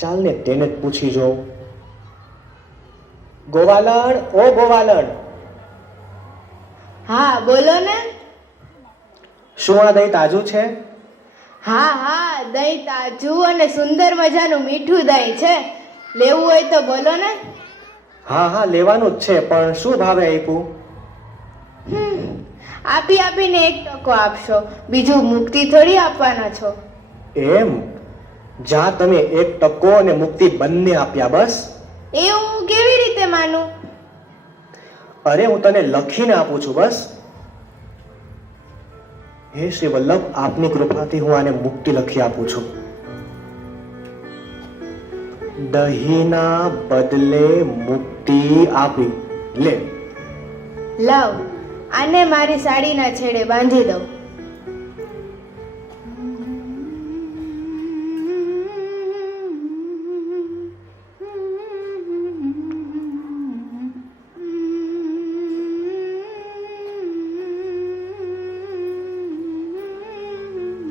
ચાલ ને તેને જ પૂછી જોઉં. ગોવાલણ, ઓ ગોવાલણ, હા બોલો ને. શું આ દહીં તાજું છે? હા હા, દહીં તાજું અને સુંદર મજાનું મીઠું દહીં છે. લેવું હોય તો બોલો ને. હા હા, લેવાનું જ છે, પણ શું ભાવે આપ્યું? આપી આપીને એક ટકો આપશો, બીજું મુક્તિ થોડી આપવાના છો. એમ? જા તમે 1% અને મુક્તિ બંને આપ્યા બસ. એવું કેવી રીતે માનું? અરે હું તને લખીને આપું છું બસ. હે શ્રી વલ્લભ, આપની કૃપાથી હું આને મુક્તિ લખી આપું છું. દહીંના બદલે મુક્તિ આપી. લે. લાવ, આને મારી સાડીના છેડે બાંધી દઉં.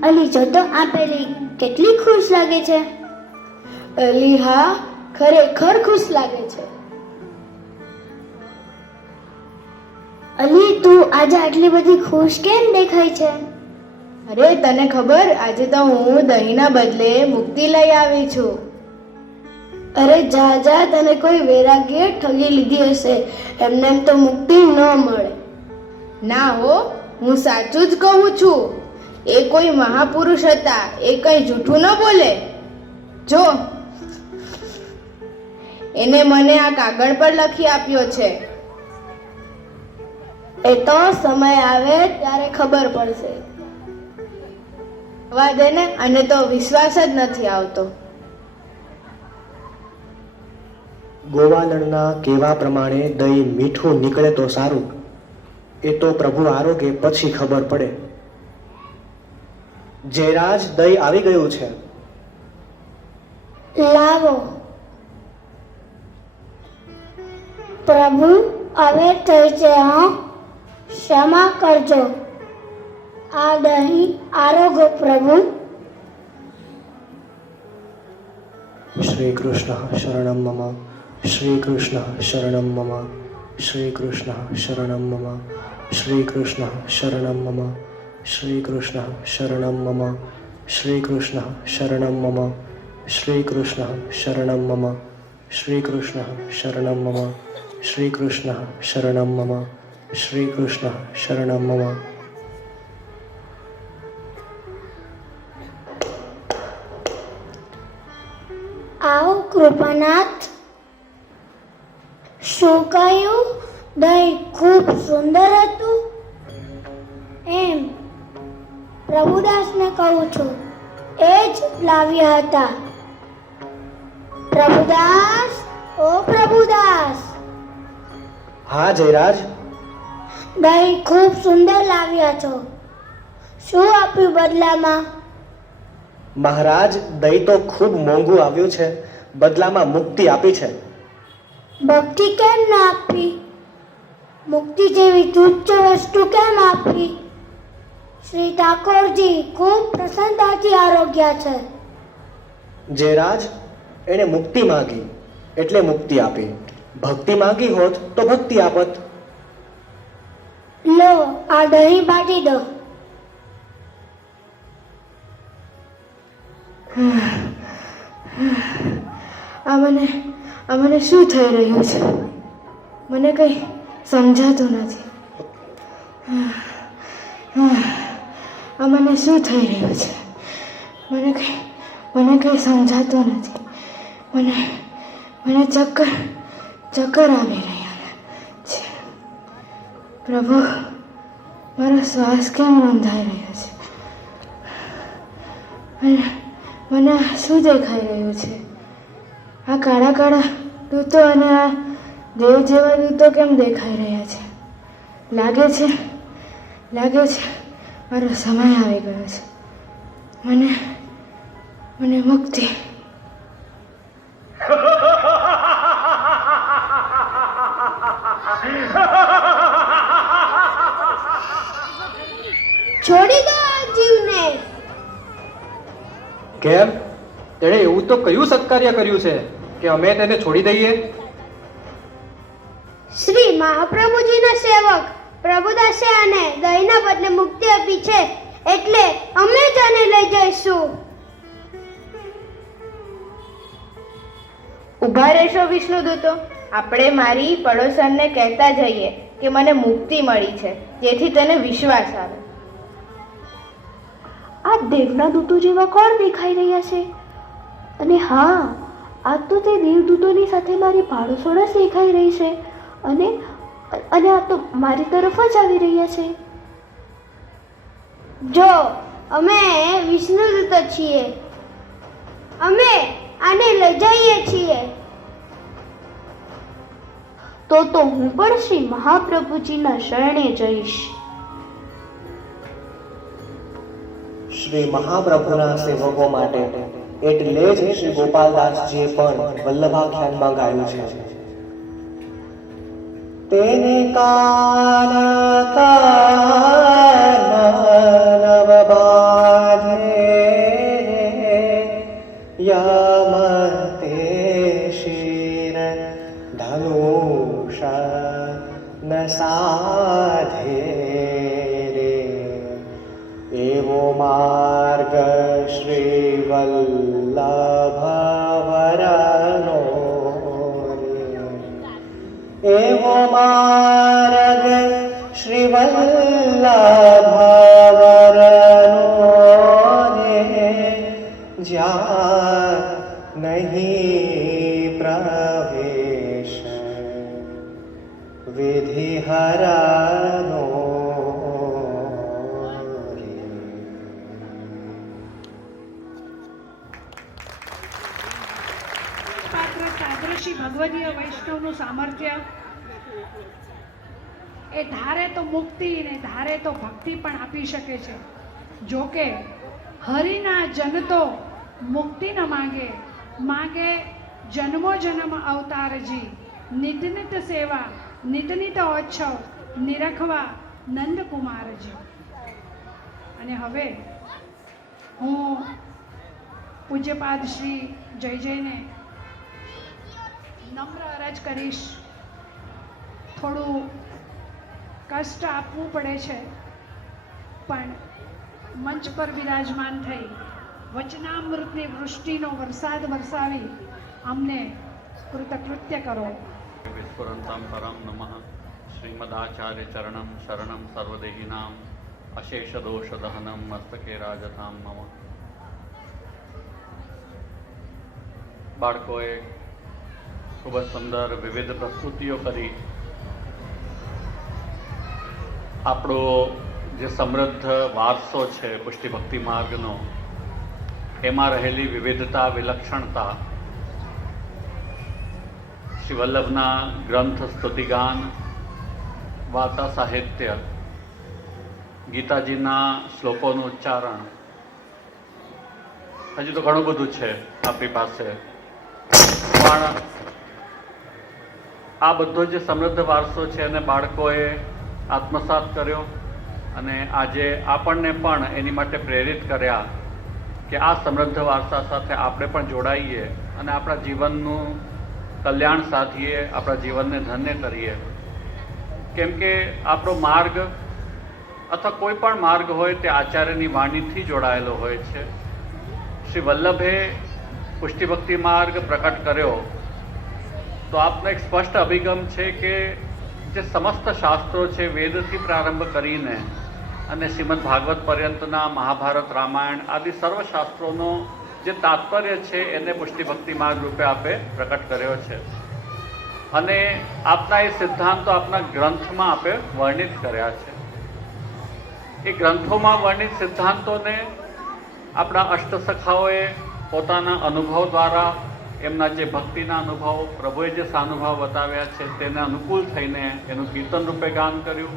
અલી જો તો આ પેલી કેટલી ખુશ લાગે છે. અલી હા, ખરેખર ખુશ લાગે છે. અલી તું આજે આટલી બધી ખુશ કેમ દેખાય છે? અરે તને ખબર, આજે તો હું દહીંના બદલે મુક્તિ લઈ આવી છું. અરે જા જા, તને કોઈ વૈરાગ્ય ઠગી લીધી હશે. એમને એમ તો મુક્તિ ન મળે. ના હો, હું સાચું જ કહું છું. એ કોઈ મહાપુરુષ હતા, એ કઈ જૂઠું ન બોલે. જો, એને મને આ કાગળ પર લખી આપ્યો છે. એ તો સમય આવે ત્યારે ખબર પડશે. હવા દે ને, અને તો વિશ્વાસ જ નથી આવતો. ગોવાલણના કહેવા પ્રમાણે દહીં મીઠું નીકળે તો સારું. એ તો પ્રભુ આરોગે પછી ખબર પડે. જયરાજ, દહીં આવી ગયું છે. લાવો. પ્રભુ હવે થઈ છે. હા, ક્ષમા કરજો. આ દહીં આરોગો પ્રભુ. શ્રી કૃષ્ણ શરણમ મમ. શ્રી કૃષ્ણ શરણમ મમ. શ્રી કૃષ્ણ શરણમ મમ. શ્રી કૃષ્ણ શરણમ મમ. શ્રી કૃષ્ણ શરણમ મમ. શ્રી કૃષ્ણ શરણમ મમ. શ્રી કૃષ્ણ શરણમ મમ. શ્રી કૃષ્ણ શરણમ મમ. શ્રી કૃષ્ણ શરણમ મમ. શ્રી કૃષ્ણ શરણમ મમ. આવો કૃપાનાથ. શું કહ્યું? દહીં ખૂબ સુંદર હતું એમ? પ્રભુદાસને કહું છું, એ જ લાવ્યા હતા. પ્રભુદાસ, ઓ પ્રભુદાસ. હા જયરાજ. દહીં ખૂબ સુંદર લાવ્યા છો. શું આપ્યું બદલામાં? મહારાજ, દહીં તો ખૂબ મોંઘું આવ્યું છે, બદલામાં મુક્તિ આપી છે. ભક્તિ કેમ ના આપી? મુક્તિ જેવી તુચ્છ વસ્તુ કેમ આપી? શ્રી ઠાકોરજી ખૂબ પ્રસન્નતાથી આરોગ્યા છે. જયરાજ, એણે મુક્તિ માંગી એટલે મુક્તિ આપી. ભક્તિ માંગી હોત તો ભક્તિ આપત. લો, આ દહીં બાટી દો. આ મને શું થઈ રહ્યું છે? મને કંઈ સમજાતું નથી. આ મને શું થઈ રહ્યું છે? મને કંઈ સમજાતું નથી. મને ચક્કર આવી રહ્યા છે. પ્રભુ, મારો શ્વાસ કેમ રૂંધાઈ રહ્યો છે? અને મને શું દેખાઈ રહ્યું છે? આ કાળા કાળા દૂતો અને આ દેવ જેવા દૂતો કેમ દેખાઈ રહ્યા છે? લાગે છે મારો સમય આવી ગયો છે. મને મુક્તિ. છોડી દો આ જીવને. કેમ? તેણે એવું તો કયું સત્કાર્ય કર્યું છે કે અમે તેને છોડી દઈએ? શ્રી મહાપ્રભુજીના સેવક પ્રભુદાસે આને દહીંના બદલે મુક્તિ આપી છે, એટલે અમે જ આને લઈ જઈશું. ઊભા રહેશો વિષ્ણુદૂતો. આપણે મારી પડોશનને કહેતા જઈએ કે મને મુક્તિ મળી છે, જેથી તેને વિશ્વાસ આવે. આ દેવના દૂતો જેવા કોણ દેખાઈ રહ્યા છે? અને હા, આ તો તે દેવદૂતોની સાથે મારી પાડોશોડા દેખાઈ રહી છે, અને આ તો મારી તરફ જ આવી રહ્યા છે. જો અમે વિષ્ણુદૂતો છીએ, અમે આને લઈ જઈએ છીએ. તો હું પણ શ્રી મહાપ્રભુજીના શરણે જઈશ. શ્રી મહાપ્રભુના સેવકો માટે એટલે જ શ્રી ગોપાલદાસજીએ પણ વલ્લભાખ્યાનમાં ગાયું છે. તેને કાન નવ બાધે યમતે શિર ધનુષ ન સાધે રે. એવો માર્ગ શ્રી વલ્લભવરનો રે. એવો માર્ગ શ્રી વલ્લભવરનો રે. જ્યાં નહીં પ્રવેશ વિધિ હરનો. તાદ્રશી ભગવદીય વૈષ્ણવનું સામર્થ્ય એ ધારે તો મુક્તિ ને ધારે તો ભક્તિ પણ આપી શકે છે. જો કે હરિના જન તો મુક્તિ ન માગે જન્મો જન્મ અવતારજી. નિત નિત સેવા નિત નિત ઓછવ નિરખવા નંદકુમારજી. અને હવે હું પૂજ્યપાદ શ્રી જયને નમ્ર અરજ કરીશ. થોડું કષ્ટ આપવું પડે છે, પણ મંચ પર વિરાજમાન થઈ વચનામૃતની વૃષ્ટિનો વરસાદ વરસાવી અમને કૃતકૃત્ય કરો. વિસ્ફુરંતમ પરમ નમઃ. શ્રીમદાચાર્ય ચરણમ શરણમ સર્વદેહિનામ અશેષ દોષ દહનમ મસ્તકે રાજતામ મમ. બાળકોએ ખૂબ જ સુંદર વિવિધ પ્રસ્તુતિઓ કરી. આપણો જે સમૃદ્ધ વારસો છે પુષ્ટિ ભક્તિ માર્ગનો, એમાં રહેલી વિવિધતા, વિલક્ષણતા, શ્રી વલ્લભના ગ્રંથ, સ્તુતિગાન, વાર્તા સાહિત્ય, ગીતાજીના શ્લોકોનું ઉચ્ચારણ, હજુ તો ઘણું બધું છે આપણી પાસે. પણ આ બધો જે સમૃદ્ધ વારસો છે એને બાળકોએ આત્મસાત કર્યો અને આજે આપણને પણ એની માટે પ્રેરિત કર્યા કે આ સમૃદ્ધ વારસા સાથે આપણે પણ જોડાઈએ અને આપણા જીવનનું કલ્યાણ સાધીએ, આપણા જીવનને ધન્ય કરીએ. કેમ કે આપણો માર્ગ અથવા કોઈ પણ માર્ગ હોય તે આચાર્યની વાણીથી જોડાયેલો હોય છે. શ્રી વલ્લભે પુષ્ટિભક્તિ માર્ગ પ્રકટ કર્યો, તો આપનો એક સ્પષ્ટ અભિગમ છે કે જે સમસ્ત શાસ્ત્રો છે, વેદથી પ્રારંભ કરીને અને શ્રીમદ ભાગવત પર્યંતના મહાભારત, રામાયણ આદિ સર્વ શાસ્ત્રોનો જે તાત્પર્ય છે એને પુષ્ટિભક્તિ માર્ગ રૂપે આપે પ્રકટ કર્યો છે. અને આપના એ સિદ્ધાંતો આપના ગ્રંથમાં આપે વર્ણિત કર્યા છે. એ ગ્રંથોમાં વર્ણિત સિદ્ધાંતોને આપણા અષ્ટસખાઓએ પોતાના અનુભવ દ્વારા, એમના જે ભક્તિના અનુભવ, પ્રભુએ જે સાનુભાવ બતાવ્યા છે તેને અનુકૂળ થઈને એનું કીર્તન રૂપે ગાન કર્યું.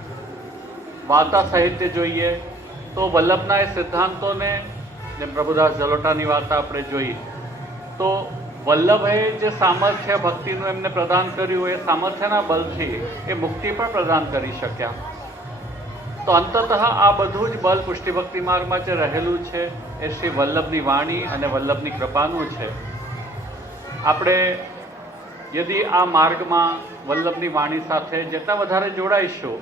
વાર્તા સાહિત્ય જોઈએ તો વલ્લભના એ સિદ્ધાંતોને, જેમ પ્રભુદાસ જલોટાની વાર્તા આપણે જોઈ, તો વલ્લભે જે સામર્થ્ય ભક્તિનું એમને પ્રદાન કર્યું, એ સામર્થ્યના બલથી એ મુક્તિ પણ પ્રદાન કરી શક્યા. તો અંતતઃ આ બધું જ બલ પુષ્ટિભક્તિ માર્ગમાં જે રહેલું છે એ શ્રી વલ્લભની વાણી અને વલ્લભની કૃપાનું છે. આપણે યદિ આ માર્ગમાં વલ્લભની વાણી સાથે જેટલા વધારે જોડાઈશું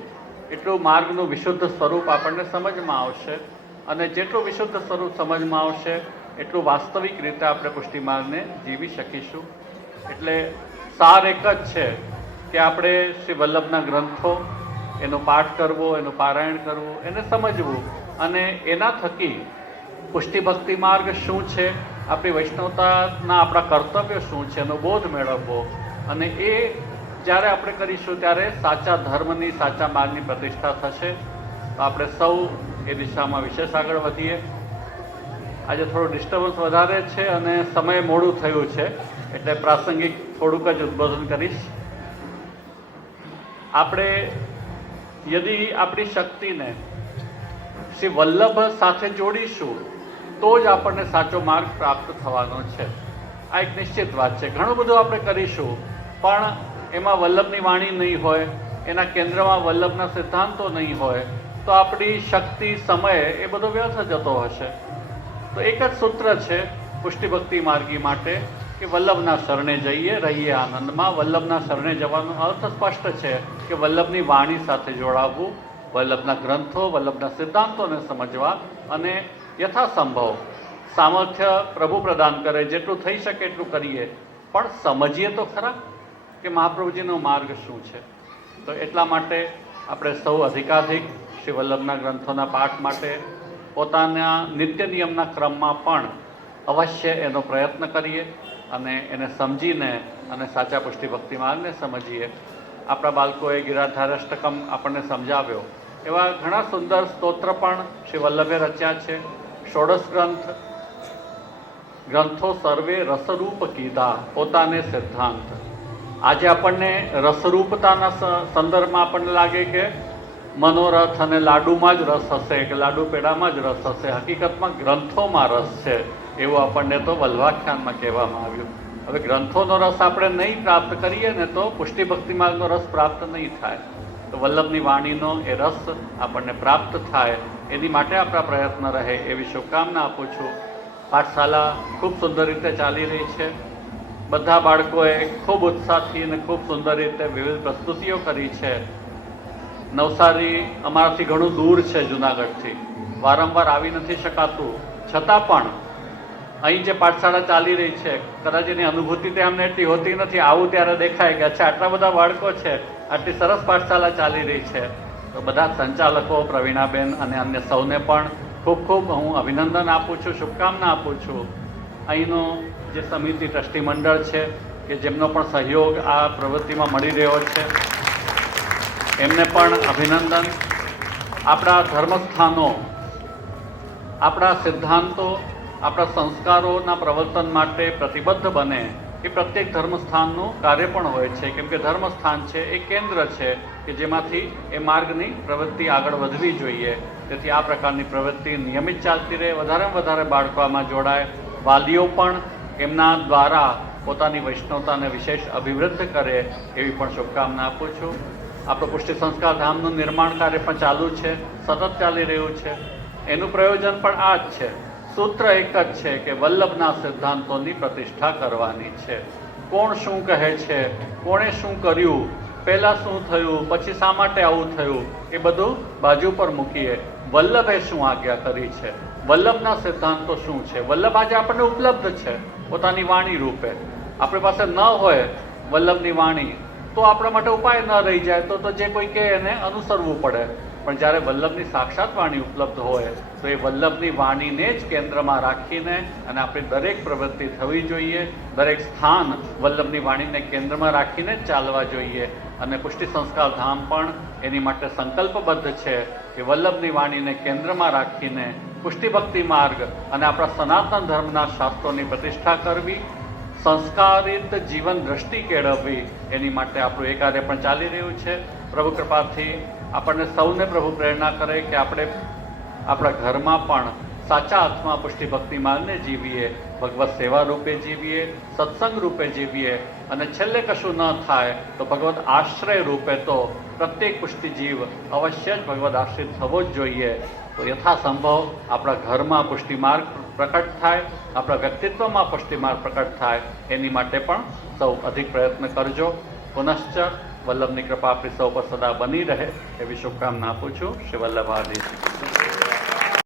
એટલું માર્ગનું વિશુદ્ધ સ્વરૂપ આપણને સમજમાં આવશે, અને જેટલું વિશુદ્ધ સ્વરૂપ સમજમાં આવશે એટલું વાસ્તવિક રીતે આપણે પુષ્ટિ માર્ગને જીવી શકીશું. એટલે સાર એક જ છે કે આપણે શ્રી વલ્લભના ગ્રંથો, એનો પાઠ કરવો, એનું પારાયણ કરવું, એને સમજવું, અને એના થકી પુષ્ટિભક્તિ માર્ગ શું છે, આપણી વૈષ્ણવતાના આપણા કર્તવ્ય શું છે એનો બોધ મેળવવો. અને એ જ્યારે આપણે કરીશું ત્યારે સાચા ધર્મની, સાચા માર્ગની પ્રતિષ્ઠા થશે. તો આપણે સૌ એ દિશામાં વિશેષ આગળ વધીએ. આજે થોડું ડિસ્ટર્બન્સ વધારે છે અને સમય મોડું થયું છે, એટલે પ્રાસંગિક થોડુંક જ ઉદ્બોધન કરીશ. આપણે યદિ આપણી શક્તિને શ્રી વલ્લભ સાથે જોડીશું તો જ આપણને સાચો માર્ગ પ્રાપ્ત થવાનો છે. આ એક નિશ્ચિત વાત છે. ઘણું બધું આપણે કરીશું પણ એમાં વલ્લભની વાણી નહીં હોય, એના કેન્દ્રમાં વલ્લભના સિદ્ધાંતો નહીં હોય, તો આપણી શક્તિ, સમય એ બધો વ્યર્થ જતો હશે. તો એક જ સૂત્ર છે પુષ્ટિભક્તિ માર્ગી માટે કે વલ્લભના શરણે જઈએ, રહીએ આનંદમાં. વલ્લભના શરણે જવાનો અર્થ સ્પષ્ટ છે કે વલ્લભની વાણી સાથે જોડાવવું, વલ્લભના ગ્રંથો, વલ્લભના સિદ્ધાંતોને સમજવા, અને યથાસંભવ સામર્થ્ય પ્રભુ પ્રદાન કરે જેટલું થઈ શકે એટલું કરીએ, પણ સમજીએ તો ખરા કે મહાપ્રભુજીનો માર્ગ શું છે. તો એટલા માટે આપણે સૌ અધિકાધિક શ્રી વલ્લભના ગ્રંથોના પાઠ માટે પોતાના નિત્ય નિયમના ક્રમમાં પણ અવશ્ય એનો પ્રયત્ન કરીએ અને એને સમજીને અને સાચા પુષ્ટિભક્તિ માર્ગને સમજીએ. આપણા બાળકોએ ગિરાધારાષ્ટકમ આપણને સમજાવ્યો, એવા ઘણા સુંદર સ્તોત્ર પણ શ્રી વલ્લભે રચ્યા છે. ષોડશ ગ્રંથો સર્વે રસરૂપ કીધા પોતાને સિદ્ધાંત. આજે આપણને રસરૂપતાના સંદર્ભમાં આપણને લાગે કે મનોરથ અને લાડુમાં જ રસ હશે, કે લાડુ પેડામાં જ રસ હશે. હકીકતમાં ગ્રંથોમાં રસ છે એવું આપણને તો વલ્લભાખ્યાનમાં કહેવામાં આવ્યું. હવે ગ્રંથોનો રસ આપણે નહીં પ્રાપ્ત કરીએ ને તો પુષ્ટિભક્તિ માર્ગનો રસ પ્રાપ્ત નહીં થાય. તો વલ્લભની વાણીનો એ રસ આપણને પ્રાપ્ત થાય એની માટે આપણા પ્રયત્ન રહે એવી શુભકામના આપું છું. પાઠશાલા ખૂબ સુંદર રીતે ચાલી રહી છે. બધા બાળકોએ ખૂબ ઉત્સાહથી અને ખૂબ સુંદર રીતે વિવિધ પ્રસ્તુતિઓ કરી છે. નવસારી અમારાથી ઘણું દૂર છે, જુનાગઢથી વારંવાર આવી નથી શકાતું, છતાં પણ અહીં જે પાઠશાળા ચાલી રહી છે, કદાચ એની અનુભૂતિ તેમને એટલી હોતી નથી. આવું ત્યારે દેખાય કે અચ્છા આટલા બધા બાળકો છે, આટલી સરસ પાઠશાળા ચાલી રહી છે. તો બધા સંચાલકો, પ્રવીણાબેન અને અન્ય સૌને પણ ખૂબ ખૂબ હું અભિનંદન આપું છું, શુભકામના આપું છું. અહીંનું જે સમિતિ, ટ્રસ્ટી મંડળ છે કે જેમનો પણ સહયોગ આ પ્રવૃત્તિમાં મળી રહ્યો છે, એમને પણ અભિનંદન. આપણા ધર્મસ્થાનો, આપણા સિદ્ધાંતો, આપણા સંસ્કારોના પ્રવર્તન માટે પ્રતિબદ્ધ બને એ પ્રત્યેક ધર્મસ્થાનનું કાર્ય પણ હોય છે. કેમ કે ધર્મસ્થાન છે એ કેન્દ્ર છે કે જેમાંથી એ માર્ગની પ્રવૃત્તિ આગળ વધવી જોઈએ. તેથી આ પ્રકારની પ્રવૃત્તિ નિયમિત ચાલતી રહે, વધારેમાં વધારે બાળકો આમાં જોડાય, વાલીઓ પણ એમના દ્વારા પોતાની વૈષ્ણવતાને વિશેષ અભિવૃદ્ધ કરે એવી પણ શુભકામના આપું છું. આપણું પુષ્ટિ સંસ્કાર ધામનું નિર્માણ કાર્ય પણ ચાલુ છે, સતત ચાલી રહ્યું છે. એનું પ્રયોજન પણ આ જ છે. સૂત્ર એક જ છે કે વલ્લભના સિદ્ધાંતોની પ્રતિષ્ઠા કરવાની છે. કોણ શું કહે છે, કોણે શું કર્યું, પહેલાં શું થયું, પછી શા માટે આવું થયું, એ બધું બાજુ પર મૂકીએ વલ્લભે શું આજ્ઞા કરી છે, વલ્લભના સિદ્ધાંતો શું છે. વલ્લભ આજે આપણને ઉપલબ્ધ છે પોતાની વાણી રૂપે. આપણી પાસે ન હોય વલ્લભની વાણી તો આપણા માટે ઉપાય ન રહી જાય, તો જે કોઈ કહે એને અનુસરવું પડે. પણ જ્યારે વલ્લભની સાક્ષાત વાણી ઉપલબ્ધ હોય તો એ વલ્લભની વાણીને જ કેન્દ્રમાં રાખીને અને આપણી દરેક પ્રવૃત્તિ થવી જોઈએ, દરેક સ્થાન વલ્લભની વાણીને કેન્દ્રમાં રાખીને જ ચાલવા જોઈએ. અને પુષ્ટિ સંસ્કાર ધામ પણ એની માટે સંકલ્પબદ્ધ છે કે વલ્લભની વાણીને કેન્દ્રમાં રાખીને પુષ્ટિ ભક્તિ માર્ગ અને આપણા સનાતન ધર્મના શાસ્ત્રોની પ્રતિષ્ઠા કરવી, સંસ્કારિત જીવન દ્રષ્ટિ કેળવવી, એની માટે આપણું એ કાર્ય પણ ચાલી રહ્યું છે. પ્રભુ કૃપાથી આપણને સૌને પ્રભુ પ્રેરણા કરે કે આપણે આપણા ઘરમાં પણ સાચા અર્થમાં પુષ્ટિ ભક્તિ માર્ગને જીવીએ, ભગવત સેવા રૂપે જીવીએ, સત્સંગ રૂપે જીવીએ, અને છેલ્લે કશું ન થાય તો ભગવત આશ્રય રૂપે તો પ્રત્યેક પુષ્ટિ જીવ અવશ્ય જ ભગવત આશ્રિત થવો જ જોઈએ. તો યથાસંભવ આપણા ઘરમાં પુષ્ટિ માર્ગ પ્રકટ થાય, આપણા વ્યક્તિત્વમાં પુષ્ટિ માર્ગ પ્રકટ થાય, એની માટે પણ સૌ અધિક પ્રયત્ન કરજો. પુનશ્ચ વલ્લભની કૃપા આપણી સૌ પર સદા બની રહે એવી શુભકામના આપું છું. શ્રી વલ્લભાદેવ.